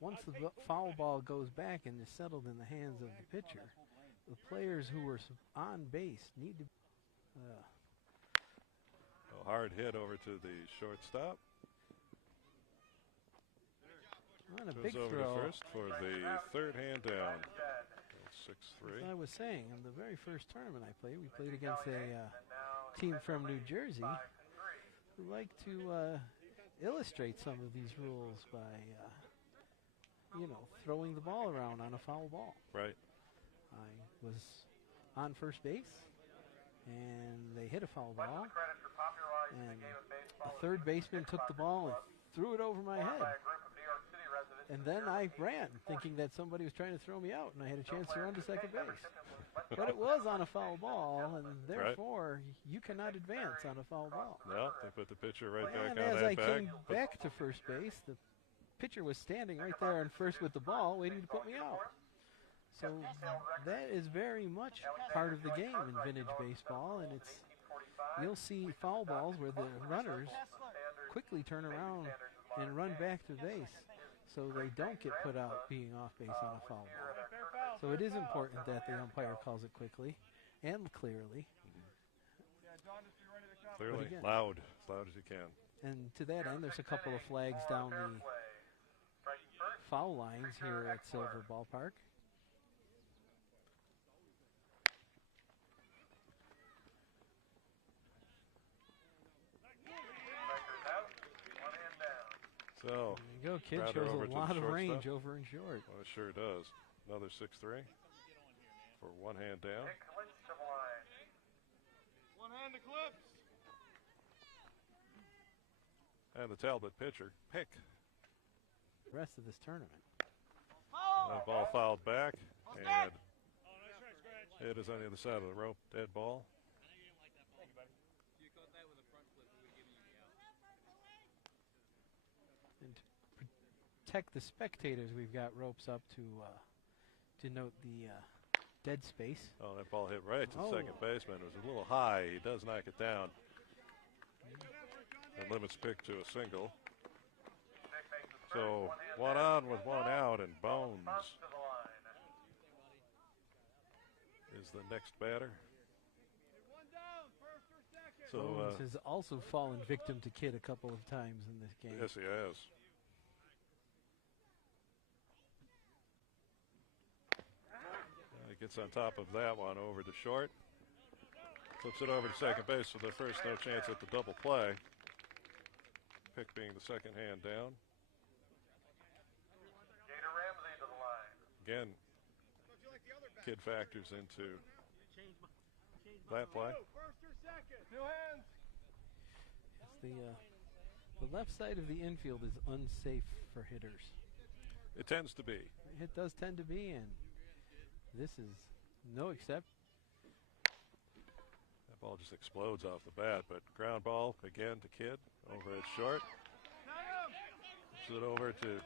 Once the foul ball goes back and is settled in the hands of the pitcher, the players who were on base need to. A hard hit over to the shortstop. On a Goes big over throw. to first for the third hand down. Dead. 6-3. As I was saying, in the very first tournament I played, we played against a And now team from New Jersey 5-3. who like to illustrate some of these rules by, throwing the ball around on a foul ball. Right. I was on first base, and they hit a foul Much of ball, the credit for popularizing the and game of the baseball is third given to baseman took the Kickboxing ball and Club, threw it over my formed head. by a group of New York City residents And in then the I early ran, 1840s. thinking that somebody was trying to throw me out, and I had a No chance to player run to today second ever base. hit him with much But it confidence. was on a foul ball, and Right. therefore you cannot advance on a foul ball. No, they put the pitcher right back And on as that I bag. came back to first base, the pitcher was standing right there on first with the ball, waiting to put me out. So that is very much part of the game in vintage baseball, and it's you'll see foul balls where the runners quickly turn around and run back to base, so they don't get put out being off base on a foul ball. So it is important that the umpire calls it quickly and clearly. Clearly, again- loud, as loud as you can. And to that end, there's a couple of flags down the foul lines here at Silver Ballpark. So, There you go, kid. Crowder Shows over a to lot the of shortstop. range over and short. well, it sure does. Another 6-3 for one hand down. One hand to clips. And the Talbot pitcher, Pick. The rest of this tournament. That ball fouled back, and it is on the other side of the rope. Dead ball. And to protect the spectators, we've got ropes up to denote the dead space. Oh, that ball hit right to the Oh. second baseman. It was a little high. He does knock it down. And limits Pick to a single. So one on with one out, and Bones is the next batter. So Bones has also fallen victim to Kid a couple of times in this game. yes, he has. He gets on top of that one over to short. Flips it over to second base for the first no chance at the double play. Pick being the second hand down. Again, kid factors into that play. First or second? Two hands. The left side of the infield is unsafe for hitters. It tends to be. It does tend to be, and this is no exception. That ball just explodes off the bat, but ground ball again to Kidd over at short. Puts it over to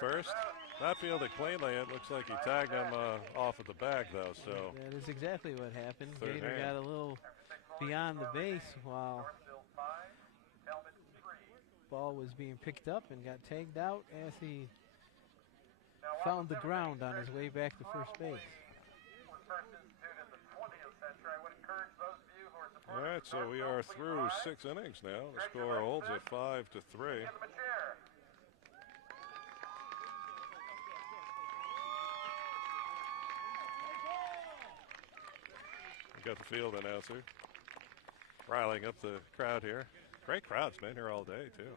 first. Not fielded cleanly. It looks like he tagged him off at the bag, though. So that is exactly what happened. Third Gator got hand. a little beyond the base while ball was being picked up and got tagged out as he found the ground on his way back to first base. All right, so we are through 6 innings now. The score holds at 5-3. We got the field announcer riling up the crowd here. Great crowd's been here all day, too.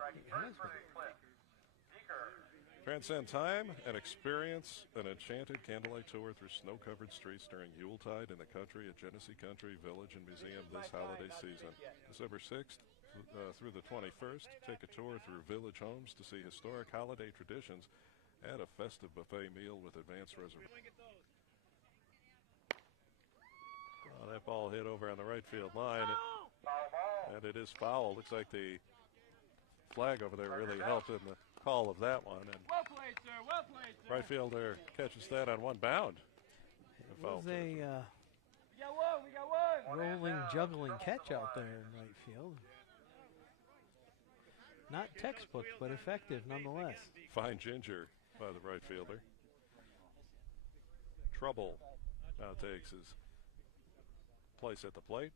Transcend time and experience an enchanted candlelight tour through snow-covered streets during Yuletide in the country at Genesee Country Village and Museum this holiday season. December 6th through the 21st, take a tour through village homes to see historic holiday traditions and a festive buffet meal with advanced reservation. Oh, that ball hit over on the right field line, and it is foul. Looks like the flag over there really helped in the call of that one. And Well played, sir. Well played, sir. right fielder catches that on one bound. It was a We got one. We got one. rolling, juggling catch out there in right field. Not textbook, but effective nonetheless. Fine ginger by the right fielder. Trouble now takes his place at the plate.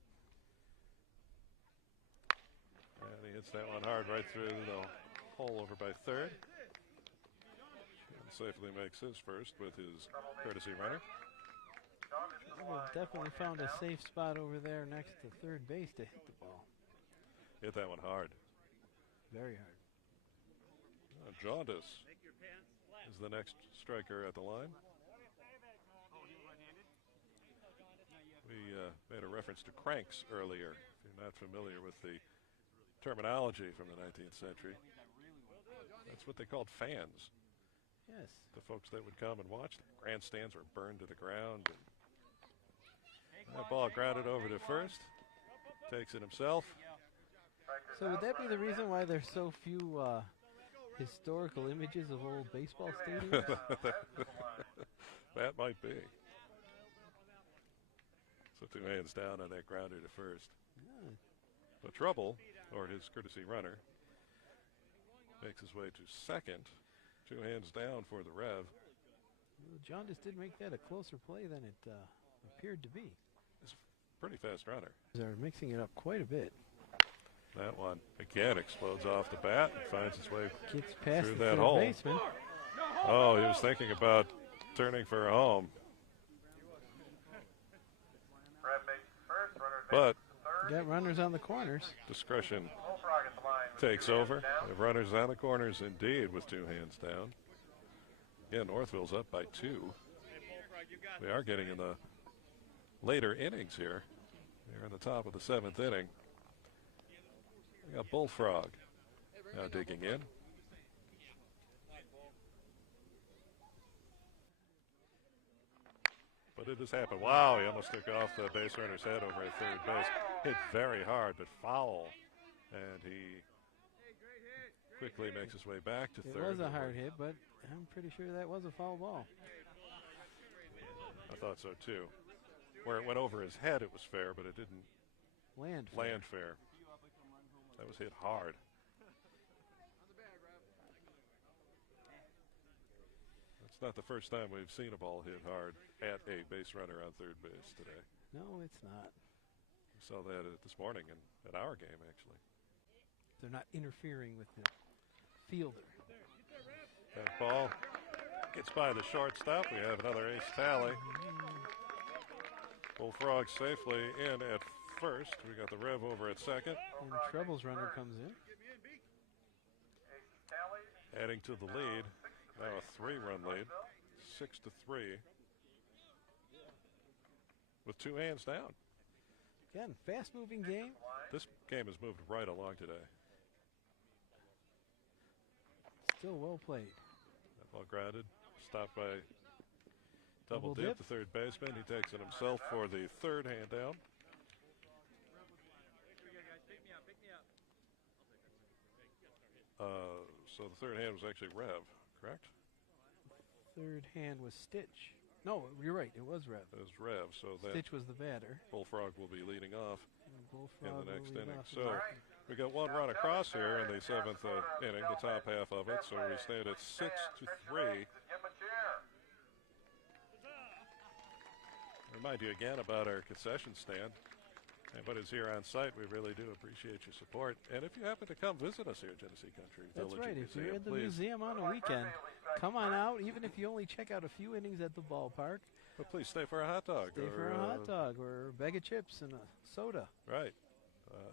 And he hits that one hard right through the hole over by third. And safely makes his first with his courtesy runner. Definitely found a safe spot over there next to third base to hit the ball. Hit that one hard. Very hard. Jaundice is the next striker at the line. We made a reference to cranks earlier. If you're not familiar with the terminology from the 19th century, that's what they called fans. Yes. The folks that would come and watch. The grandstands were burned to the ground. And that ball grounded over to first. Takes it himself. So would that be the reason why there's so few historical images of old baseball stadiums? That might be. So 2 hands down on that grounder to first. Yeah. But Trouble, or his courtesy runner, makes his way to second. 2 hands down for the Rev. Well, John just did make that a closer play than it appeared to be. He's a pretty fast runner. They're mixing it up quite a bit. That one, again, explodes off the bat and finds its way Gets past through the that third hole. baseman. Oh, he was thinking about turning for a home. But Got runners on the corners. discretion takes over. The runners on the corners indeed with 2 hands down. Yeah, Northville's up by 2. We are getting in the later innings here. We're in the top of the 7th inning. We got Bullfrog now digging in. But it has happened. Wow, he almost took off the base runner's head over at third base. Hit very hard, but foul. And he quickly makes his way back to It third. was a hard hit, but I'm pretty sure that was a foul ball. I thought so too. Where it went over his head, it was fair, but it didn't Land. land fair. That was hit hard. It's not the first time we've seen a ball hit hard at a base runner on third base today. No, it's not. We saw that this morning at our game, actually. They're not interfering with the fielder. That ball gets by the shortstop. We have another ace tally. Bullfrog safely in at first. We got the Rev over at second. And Trouble's runner comes in. Adding to the lead. Now a 3-run lead. 6-3. with 2 hands down. Again, fast-moving game. This game has moved right along today. Still well played. That ball grounded, stopped by double dip, the third baseman. He takes it himself for the 3rd hand down. So the 3rd hand was actually Rev, correct? 3rd hand was Stitch. No, you're right. It was Rev. It was Rev. So that Stitch was the batter. Bullfrog will be leading off in the next inning. Off. So we got 1 run across here in the 7th inning, the top half of it. So we stand at 6-3. Remind you again about our concession stand. Anybody's here on site, we really do appreciate your support. And if you happen to come visit us here at Genesee Country That's Village right. Museum, If you're at the museum on a weekend, come on out. Even if you only check out a few innings at the ballpark. But please stay for a hot dog. Stay for a hot dog or a bag of chips and a soda. Right.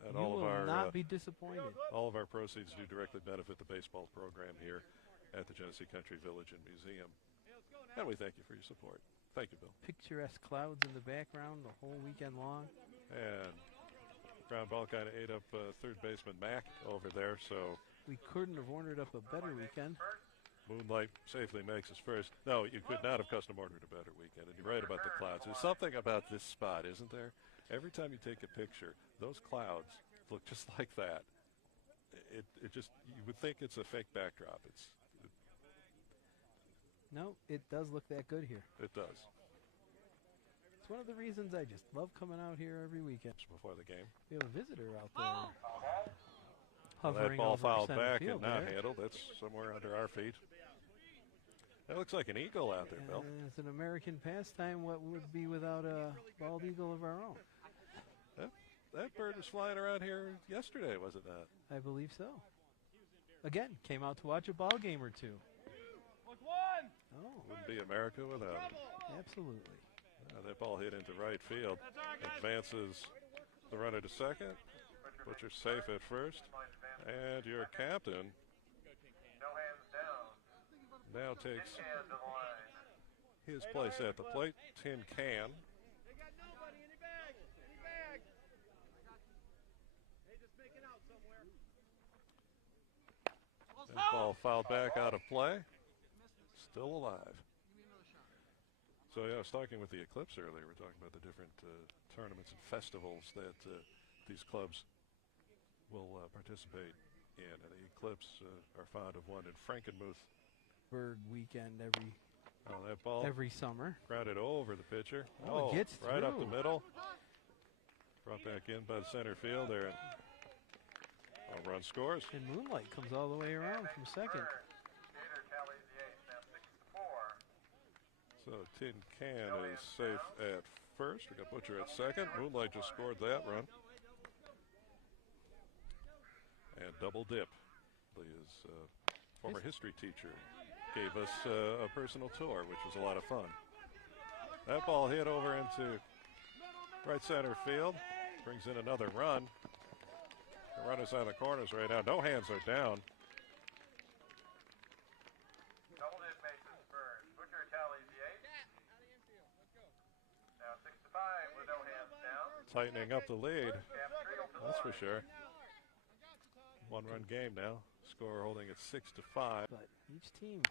And you all will of our not be disappointed. All of our proceeds do directly benefit the baseball program here at the Genesee Country Village and Museum. And we thank you for your support. Thank you, Bill. Picturesque clouds in the background the whole weekend long. And ground ball kind of ate up third baseman Mack over there, so we couldn't have ordered up a better weekend. Moonlight safely makes his first. No, you could not have custom ordered a better weekend, and you're right about the clouds. There's something about this spot, isn't there? Every time you take a picture, those clouds look just like that. It just, you would think it's a fake backdrop. No, it does look that good here. It does. It's one of the reasons I just love coming out here every weekend. Before the game. We have a visitor out there. Well, that ball fouled back and not there. handled. That's somewhere under our feet. That looks like an eagle out there, Bill. It's an American pastime. What would be without a bald eagle of our own? That bird was flying around here yesterday, was it not? I believe so. Again, came out to watch a ball game or two. Oh. Wouldn't be America without it. Absolutely. That ball hit into right field. Advances the runner to second. Butcher safe at first. And your captain now takes his place at the plate. Tin Can. That ball fouled back out of play. Still alive. So yeah, I was talking with the Eclipse earlier. We're talking about the different tournaments and festivals that these clubs will participate in. And the Eclipse are fond of one in Frankenmuth. Bird weekend that ball every summer. Grounded over the pitcher. Oh, it gets right through. Up the middle. Brought back in by the center fielder. A run scores. And Moonlight comes all the way around from second. So Tin Can is safe at first. We got Butcher at second. Moonlight just scored that run. And Double Dip, his former history teacher, gave us a personal tour, which was a lot of fun. That ball hit over into right center field. Brings in another run. The runners on the corners right now. No hands are down. Tightening up the lead, that's for sure. 1-run game now. Score holding at 6-5. But each team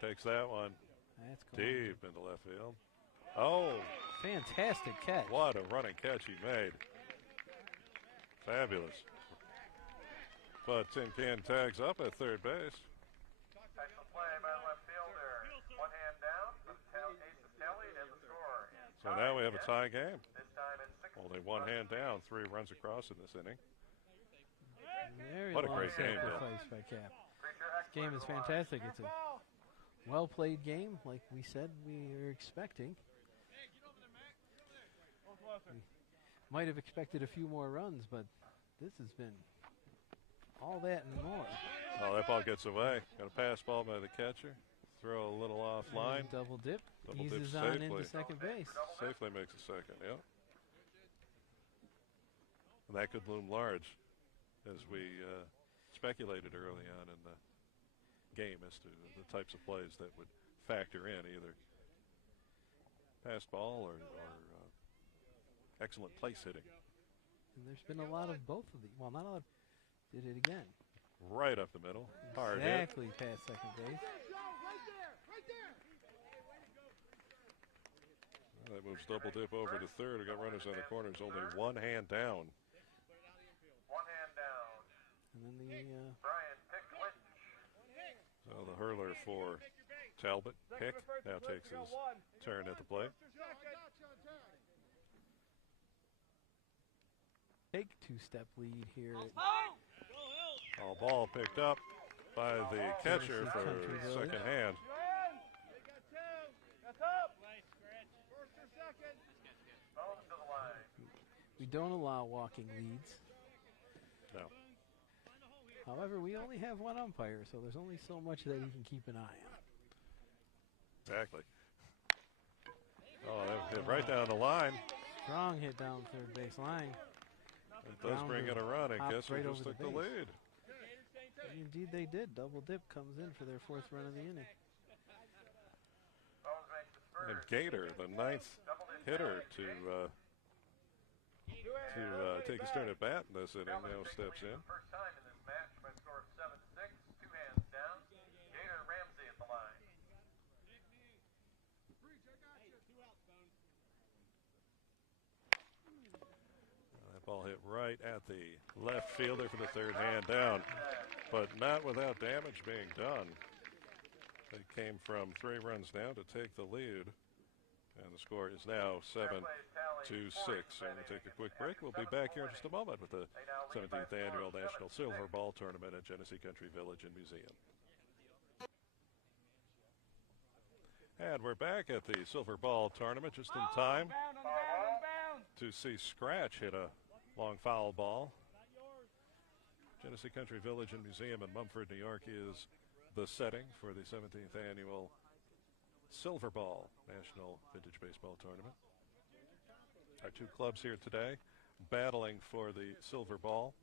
takes that one deep into left field. Oh, fantastic catch! What a running catch he made! Fabulous. But Tin Can tags up at third base. Excellent play by the left fielder. One hand down, ace is tallied, and the score. So now we have a tie game. This time it's 6. Only one hand down, 3 runs across in this inning. Very what a great game, Bill. By Cap. This game is fantastic. It's a well-played game, like we said we were expecting. We might have expected a few more runs, but this has been all that and more. Oh, that ball gets away. Got a pass ball by the catcher. Throw a little offline. Double dip. Eases dip on safely. into second base. Safely makes a second, yeah. And that could loom large, as we speculated early on in the game as to the types of plays that would factor in either pass ball or excellent place hitting. And there's been a lot of both of these. Well, not a lot. Did it again. Right up the middle. Hard hit. Exactly past second base. That moves double dip over to third. We got runners on the corners. Only one hand down. One hand down. And then the Brian Pick Lynch. So the hurler for Talbot, Pick, now takes his turn at the plate. big two-step lead here. All ball picked up by the catcher for second hand. We don't allow walking leads. No. However, we only have one umpire, so there's only so much that we can keep an eye on. Exactly. Oh, that hit right down the line. Strong hit down third base line. It does bring in a run, and guess who right just took the lead? Indeed they did. Double dip comes in for their fourth run of the inning. And Gator, the ninth hitter to take his turn at bat in this inning, now steps in. First time in this match by a score of 7-6, 2 hands down. Gator Ramsey at the line. That ball hit right at the left fielder for the third hand down, but not without damage being done. They came from 3 runs down to take the lead, and the score is now 7-6. And we'll take a quick break. We'll be back here in just a moment with the 17th Annual National Silver Ball Tournament at Genesee Country Village and Museum. And we're back at the Silver Ball Tournament just in time to see Scratch hit a long foul ball. Genesee Country Village and Museum in Mumford, New York is the setting for the 17th Annual Silver Ball National Vintage Baseball Tournament. Our 2 clubs here today battling for the silver ball.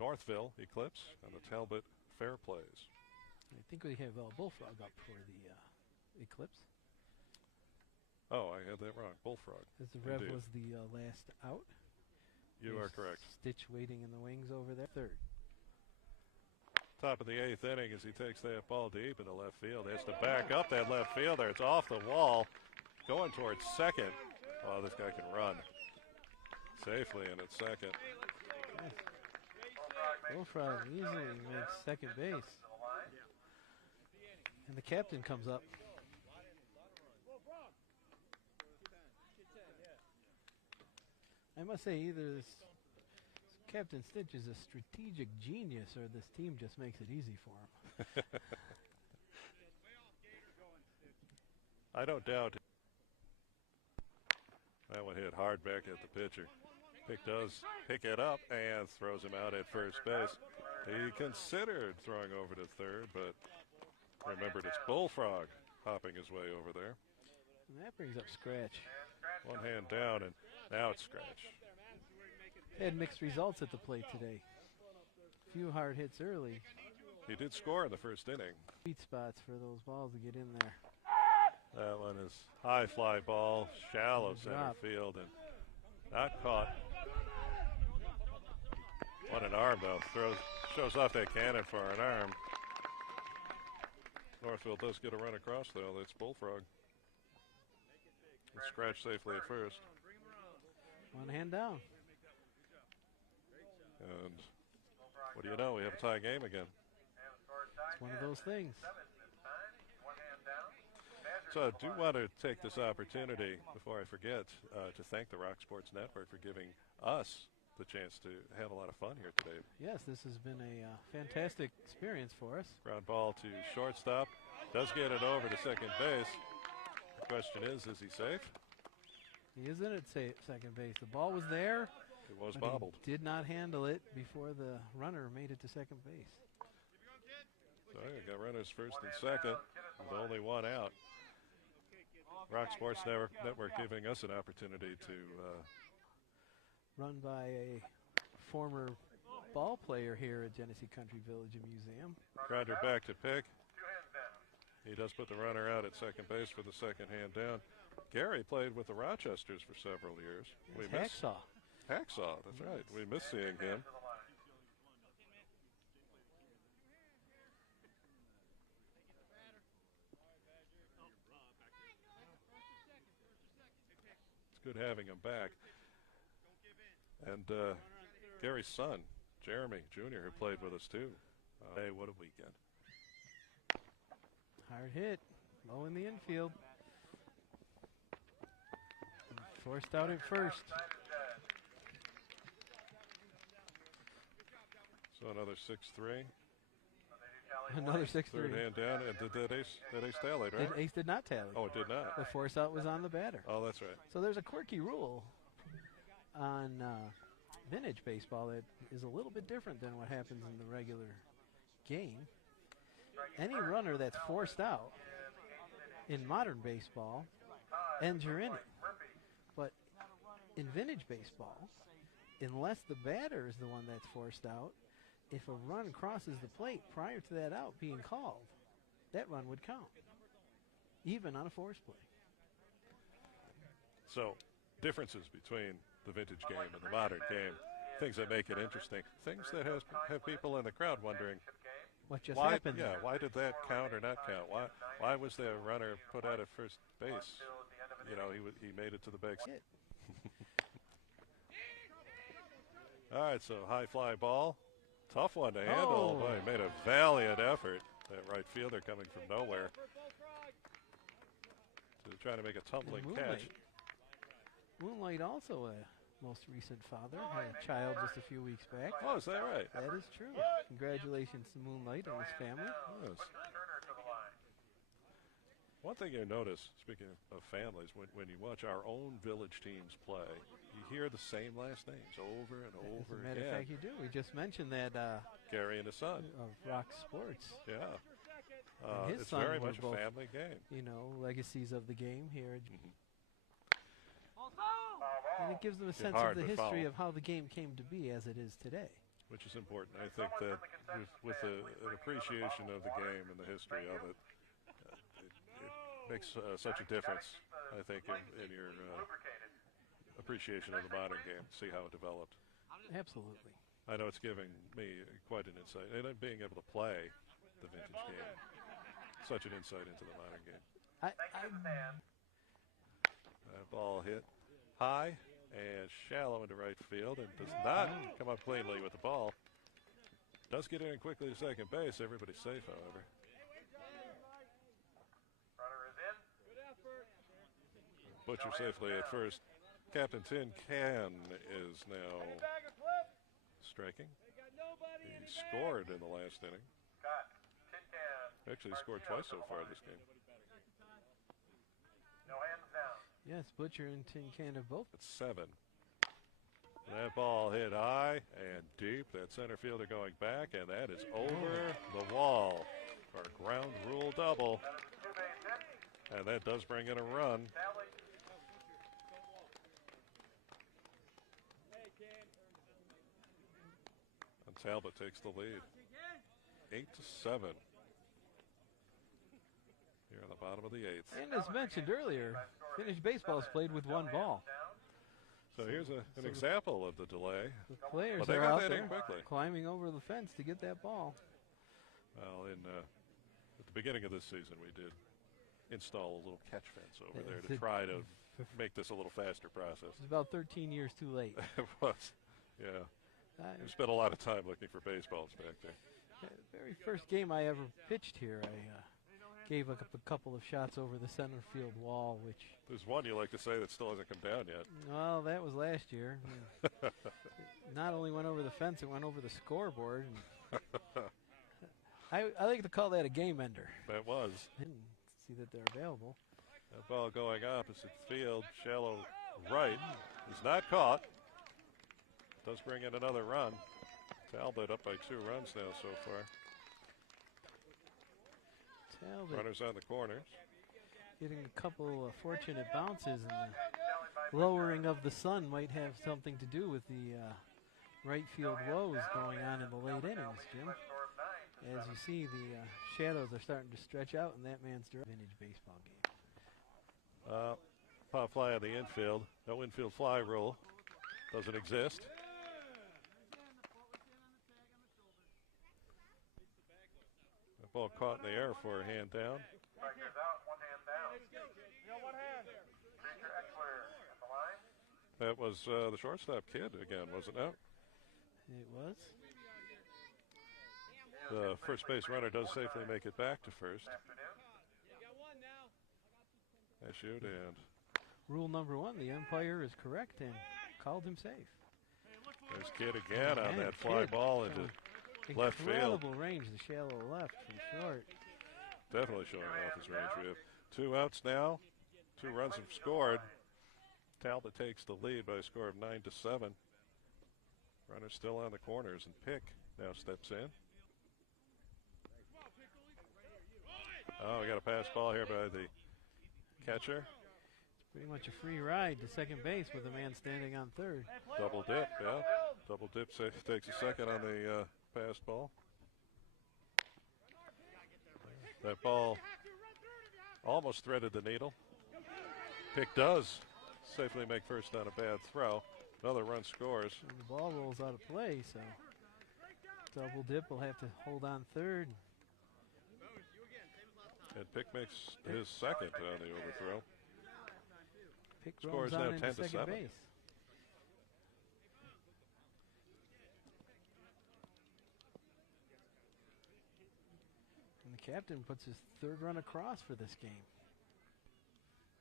Northville Eclipse and the Talbot Fair Plays. I think we have Bullfrog up for the Eclipse. Oh, I had that wrong. Bullfrog. As the Rev Indeed. was the last out. You are correct. Stitch waiting in the wings over there. Third. Top of the 8th inning as he takes that ball deep in the left field. He has to back up that left fielder. It's off the wall. Going towards second. Oh, this guy can run safely in at second. Bullfrog easily makes second base. And the captain comes up. I must say, either this Captain Stitch is a strategic genius or this team just makes it easy for him. I don't doubt it. That one hit hard back at the pitcher. Pick does pick it up and throws him out at first base. He considered throwing over to third, but remembered it's Bullfrog hopping his way over there. And that brings up Scratch. One hand down, and now it's Scratch. Had mixed results at the plate today. Few hard hits early. He did score in the first inning. Sweet spots for those balls to get in there. That one is high fly ball, shallow center field, and not caught. What an arm, though. Shows off that cannon for an arm. Northville does get a run across, though. That's Bullfrog. And Scratch safely at first. One hand down. And what do you know? We have a tie game again. It's one of those things. So I do want to take this opportunity, before I forget, to thank the Rock Sports Network for giving us the chance to have a lot of fun here today. Yes, this has been a fantastic experience for us. Ground ball to shortstop. Does get it over to second base. The question is he safe? He isn't at second base. The ball was there. It was but bobbled. He did not handle it before the runner made it to second base. So you got runners first and second with only one out. Rock Sports Network giving us an opportunity to run by a former ball player here at Genesee Country Village and Museum. Grounder back to Pick. He does put the runner out at second base for the second hand down. Gary played with the Rochesters for several years. It's Hacksaw. Hacksaw, that's right. We miss seeing him. It's good having him back. And Gary's son, Jeremy Jr., who played with us too. Hey, what a weekend. Hard hit. Low in the infield. Forced out at first. So another 6-3. Another 6-3. Third hand down. And did that ace tallied, right? Ace did not tally. Oh, it did not. The force out was on the batter. Oh, that's right. So there's a quirky rule on vintage baseball that is a little bit different than what happens in the regular game. Any runner that's forced out in modern baseball ends your inning. But in vintage baseball, unless the batter is the one that's forced out, if a run crosses the plate prior to that out being called, that run would count, even on a force play. So differences between the vintage game and the modern game, things that make it interesting, things that have people in the crowd wondering, what just why, happened? Yeah, why did that count or not count? Why was the runner put out at first base? You know, he made it to the base. All right, so high fly ball, tough one to handle. Boy, he made a valiant effort. That right fielder coming from nowhere. So they're trying to make a tumbling catch. Moonlight also a most recent father, had a child just a few weeks back. Oh, is that right? That is true. Congratulations to Moonlight and his family. Yes. One thing you notice, speaking of families, when you watch our own village teams play, you hear the same last names over and over again. As a matter of fact, you do. We just mentioned that Gary and his son of Rock Sports. Yeah. His it's son very much a both, family game. You know, legacies of the game here. And it gives them a sense of the history of how the game came to be as it is today. Which is important. I think that with an appreciation of the game and the history of it, it makes such a difference, I think, in your appreciation of the modern game, see how it developed. Absolutely. I know it's giving me quite an insight. And being able to play the vintage game, such an insight into the modern game. Ball hit high and shallow into right field and does not come up cleanly with the ball. Does get in quickly to second base. Everybody's safe, however. Butcher safely at first. Captain Tin Can is now striking. He scored in the last inning. Actually scored twice so far this game. Yes, Butcher and Tin Can have both. It's 7. That ball hit high and deep. That center fielder going back, and that is over the wall for a ground rule double. And that does bring in a run. And Talbot takes the lead. 8-7. Here on the bottom of the 8th. And as mentioned earlier, vintage baseball is played with one ball. So here's an example of the delay. The players they are got out that there in quickly, climbing over the fence to get that ball. Well, at the beginning of this season, we did install a little catch fence over there to try to make this a little faster process. It's about 13 years too late. It was, yeah. We spent a lot of time looking for baseballs back there. The very first game I ever pitched here, I gave a couple of shots over the center field wall, which... There's one you like to say that still hasn't come down yet. Well, that was last year. Not only went over the fence, it went over the scoreboard. I like to call that a game ender. That was. Didn't see that they're available. That ball going opposite field, shallow right, is not caught. Does bring in another run. Talbot up by 2 runs now so far. Talbot runners on the corners. Getting a couple of fortunate bounces, and the lowering of the sun might have something to do with the right field woes going on in the late innings, Jim. As you see, the shadows are starting to stretch out in that man's vintage baseball game. Foul fly on the infield. No infield fly rule. Doesn't exist. The ball caught in the air for a hand down. Strikers out, 1 hand down. We got 1 hand. Preacher Eckler at the line. That was the shortstop kid again, wasn't it? It was. The first base runner does safely make it back to first. They shoot, and Rule number 1, the umpire is correct and called him safe. there's Kidd again on Man, that fly Kidd ball into left field. Incredible range, the shallow left from short. Definitely showing off his range. We have 2 outs now. 2 runs have scored. Talbot takes the lead by a score of 9-7. Runner still on the corners, and Pick now steps in. Oh, we got a pass ball here by the catcher. It's pretty much a free ride to second base with a man standing on third. Double dip, yeah. Double dip takes a second on the pass ball. That ball almost threaded the needle. Pick does safely make first on a bad throw. Another run scores. And the ball rolls out of play, so double dip will have to hold on third. And Pick makes his second on the overthrow. Pick Scores runs on now into 10-7. second base. And the captain puts his 3rd run across for this game.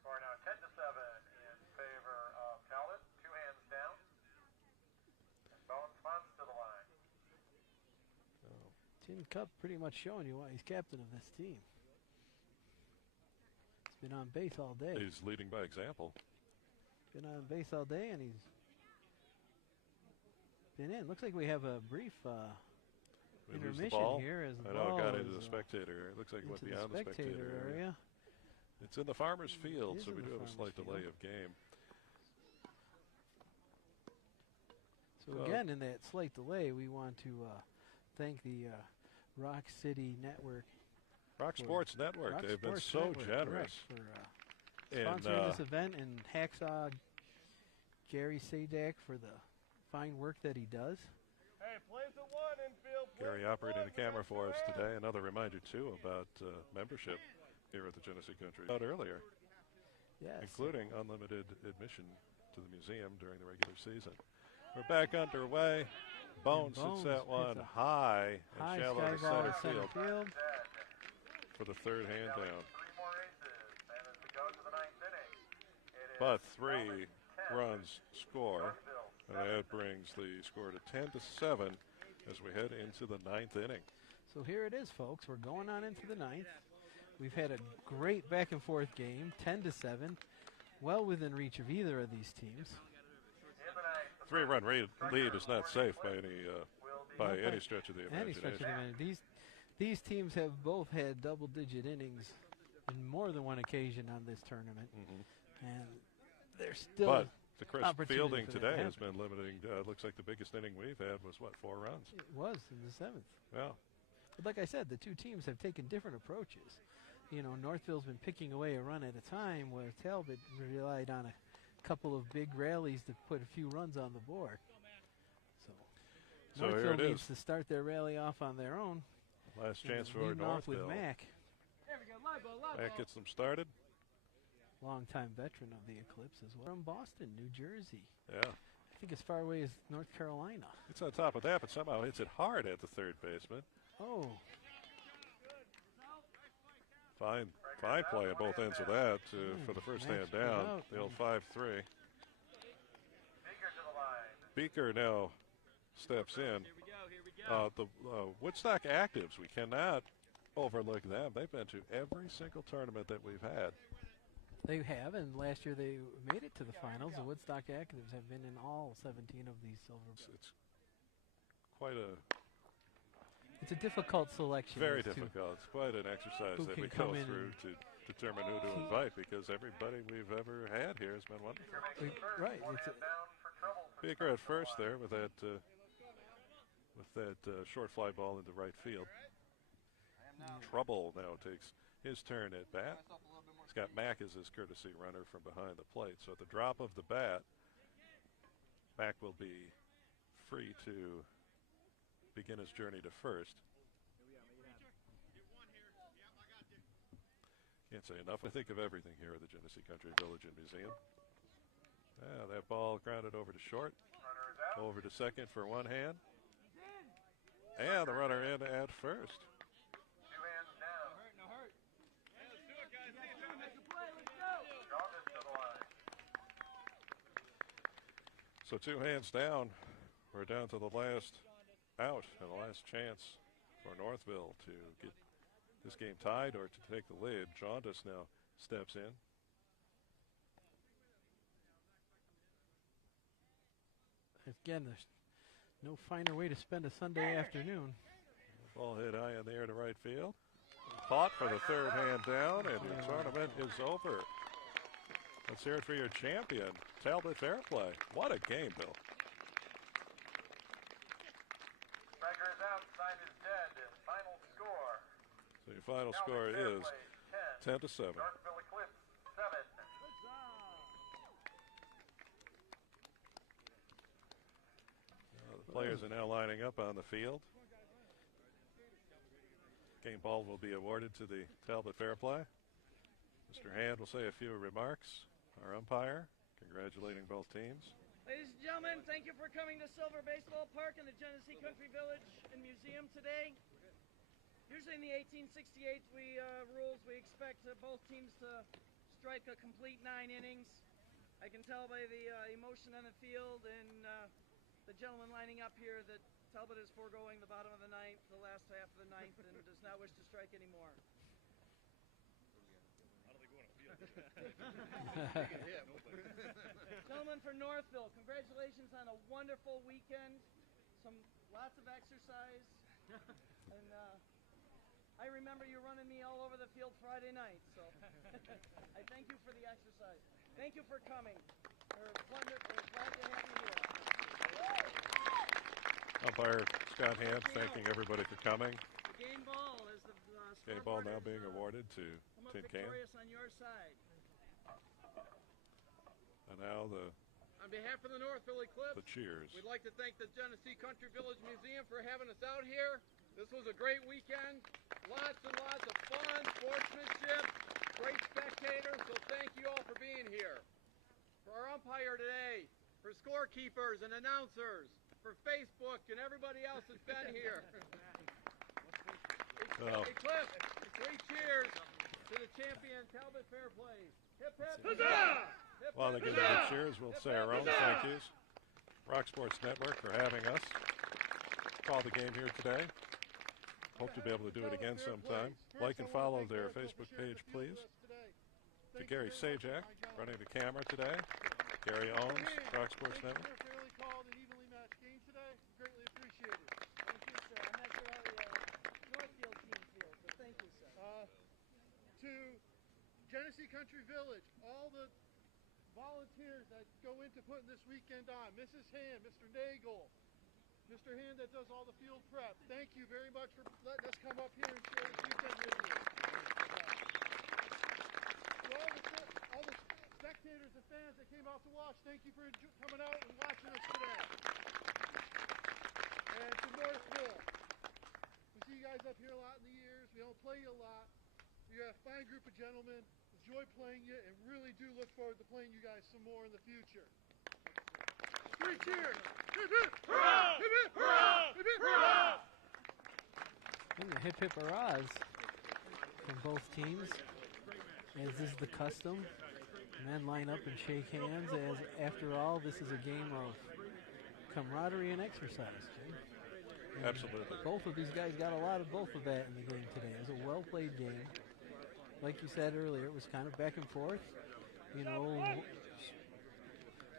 Score now 10-7 in favor of Talbot. 2 hands down. And Bones Fonts to the line. Tin Cup pretty much showing you why he's captain of this team. He's been on base all day. He's leading by example. Been on base all day, and he's been in. Looks like we have a brief We lose the intermission ball. here as the I know ball it got is, into the spectator area. It looks like it went into beyond the spectator area. It's in the farmer's field, is so in we the do have a farmer's slight delay field. of game. So again, in that slight delay, we want to thank the Rock City Network. Rock Sports Network, Rock they've been Sports so Network, generous. correct, for And, sponsoring this event, and Hacksaw Gary Sadak for the fine work that he does. Hey, plays at 1 infield. Gary operating the camera for us today. Another reminder, too, about membership here at the Genesee Country. Out earlier, Yes. including unlimited admission to the museum during the regular season. We're back underway. Bones hits that hits one a high and high shallow sky to ball center to center field field. for the 3rd hand down. 3 more aces. And as we go to the 9th inning, it is But 3 runs score, Northville and that brings the score to 10-7 as we head into the 9th inning. So here it is, folks. We're going on into the 9th. We've had a great back and forth game, 10-7, well within reach of either of these teams. 3-run lead is not safe by any stretch of the Any stretch of the imagination. minute. These teams have both had double-digit innings in more than one occasion on this tournament, and they're still. But the crisp opportunity fielding for that to today has happen. been limiting. Looks like the biggest inning we've had was, 4 runs? It was in the 7th. Yeah. But like I said, the two teams have taken different approaches. You know, Northville's been picking away a run at a time, where Talbot relied on a couple of big rallies to put a few runs on the board. So here Northville it needs is. to start their rally off on their own. Last chance for Leading off with Northville. Mac, Here we go. Live ball, live Mac ball. gets them started. longtime veteran of the Eclipse as well. From Boston, New Jersey. Yeah. I think as far away as North Carolina. It's on top of that, but somehow hits it hard at the 3rd baseman. Oh, Fine play on both ends of that for the first Max hand put down. out. The old 5-3. Beaker to the line. Beaker now steps in. Here we go. The Woodstock Actives, we cannot overlook them. They've been to every single tournament that we've had. they have, and last year they made it to the finals. The Woodstock Actives have been in all 17 of these silver. It's quite a It's a difficult selection. very as to difficult. It's quite an exercise who that can we go come in through to determine who to invite, because everybody we've ever had here has been wonderful. Right. One It's hand down for trouble. Beaker at first there with that short fly ball into right field. Trouble now takes his turn at bat. Scott Mack is his courtesy runner from behind the plate. So at the drop of the bat, Mack will be free to begin his journey to first. Can't say enough. I think of everything here at the Genesee Country Village and Museum. That ball grounded over to short. Over to second for one hand. And the runner in at first. 2 hands down. No hurt. Yeah, let's do it, guys. Make a play. Let's go. Strongest to the line. So 2 hands down. We're down to the last out and the last chance for Northville to get this game tied or to take the lead. Jaundice now steps in. Again, there's no finer way to spend a Sunday afternoon. Ball hit high in the air to right field. Caught for the third hand down, and the tournament is over. Let's hear it for your champion, Talbot Fairplay. What a game, Bill. Striker is out, sign is dead. Final score. So your final score is 10 to 7. Northville Eclipse 7. The players are now lining up on the field. Game ball will be awarded to the Talbot Fairplay. Mr. Hand will say a few remarks. Our umpire, congratulating both teams. Ladies and gentlemen, thank you for coming to Silver Baseball Park in the Genesee Country Village and Museum today. Usually in the 1868 rules, we expect both teams to strike a complete 9 innings. I can tell by the emotion on the field and the gentleman lining up here that Talbot is foregoing the bottom of the ninth, the last half of the ninth, and does not wish to strike anymore. Gentlemen from Northville, congratulations on a wonderful weekend. Lots of exercise. And I remember you running me all over the field Friday night, so I thank you for the exercise. Thank you for coming. We're glad to have you here. Umpire Scott Hand thanking everybody for coming. The game ball is the Game ball now being awarded to come up Tin Can. victorious on your side. And now On behalf of the Northville Eclipse, the cheers. we'd like to thank the Genesee Country Village Museum for having us out here. This was a great weekend. Lots and lots of fun, sportsmanship, great spectators, so thank you all for being here. For our umpire today, for scorekeepers and announcers, for Facebook and everybody else that's been here. Well, Eclipse, 3 cheers to the champion, Talbot Fairplay. Hip hip, huzzah! while they give the cheers, we'll say our own thank yous. Rock Sports Network for having us call the game here today. Hope to be able to do it again sometime. Like and follow their Facebook page, please. To Gary Sajak, running the camera today. Gary Owens, Rock Sports Network. Fairly called and evenly matched game today. Greatly appreciated. Thank you, sir. I'm not sure how the Northfield team feels, but thank you, sir. To Genesee Country Village, all the volunteers that go into putting this weekend on, Mrs. Hand, Mr. Nagel, Mr. Hand that does all the field prep, thank you very much for letting us come up here and share this weekend with you. To all the spectators and fans that came out to watch, thank you for coming out and watching us today. And to Northville, we see you guys up here a lot in the years. We don't play you a lot. You're a fine group of gentlemen. Enjoy playing you and really do look forward to playing you guys some more in the future. 3 cheers! Hip hip! Hurrah! Hip hip! Hurrah! Hip hip! Hurrah! And the hip hip hurrahs from both teams, as is the custom. Men line up and shake hands, as after all, this is a game of camaraderie and exercise. And Absolutely. both of these guys got a lot of both of that in the game today. It was a well-played game. Like you said earlier, it was kind of back and forth. You know,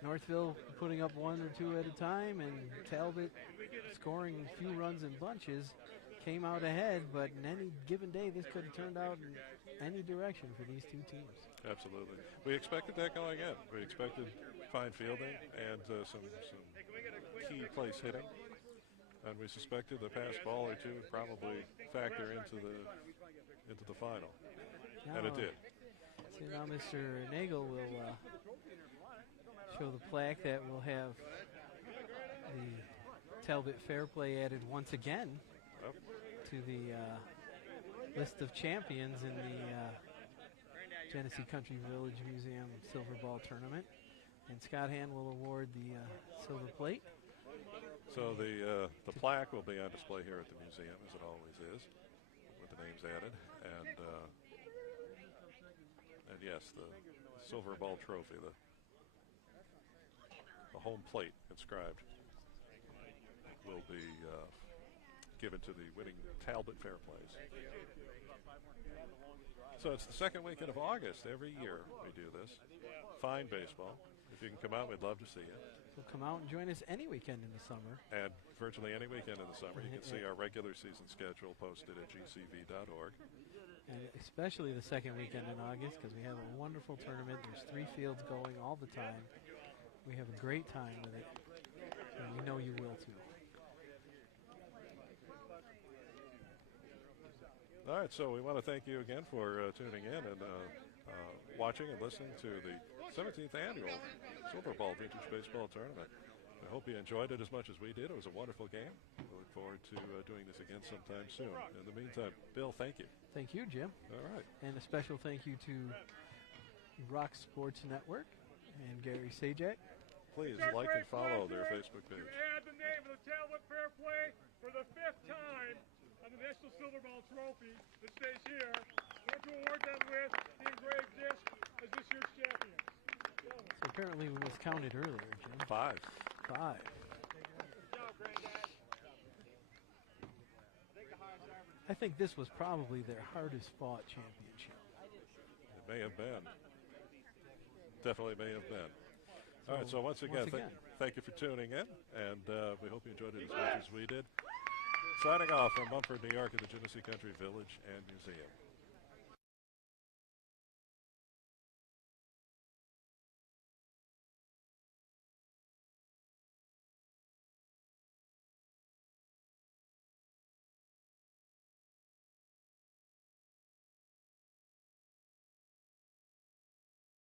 Northville putting up 1 or 2 at a time, and Talbot scoring a few runs in bunches, came out ahead, but in any given day, this could have turned out in any direction for these two teams. Absolutely. We expected that going in. We expected fine fielding and some key place hitting. And we suspected the pass ball or two would probably factor into the final. And it did. So now Mr. Nagel will show the plaque that will have the Talbot Fair Play added once again to the list of champions in the Genesee Country Village Museum Silver Ball Tournament. And Scott Hand will award the silver plate. So the plaque will be on display here at the museum, as it always is, with the names added. And yes, the silver ball trophy, the home plate inscribed, will be given to the winning Talbot Fair Plays. So it's the second weekend of August. Every year we do this. Fine baseball. If you can come out, we'd love to see you. So come out and join us any weekend in the summer. And virtually any weekend in the summer. You can see our regular season schedule posted at gcv.org. And especially the second weekend in August, because we have a wonderful tournament. There's 3 fields going all the time. We have a great time with it. And we know you will too. All right, so we want to thank you again for tuning in and watching and listening to the 17th annual Silver Ball Vintage Baseball Tournament. I hope you enjoyed it as much as we did. It was a wonderful game. We look forward to doing this again sometime soon. In the meantime, Bill, thank you. Thank you, Jim. All right. And a special thank you to Rock Sports Network and Gary Sajak. Please like and follow their Facebook page. To add the name of the Talbot Fair Play for the 5th time on the National Silver Ball Trophy that stays here. We're to award them with the engraved disc as this year's champions. So apparently we was counted earlier, Jim. 5. 5. I think this was probably their hardest fought championship. It may have been. Definitely may have been. All right, so once again, thank you for tuning in, and we hope you enjoyed it as much as we did. Signing off from Mumford, New York at the Genesee Country Village and Museum.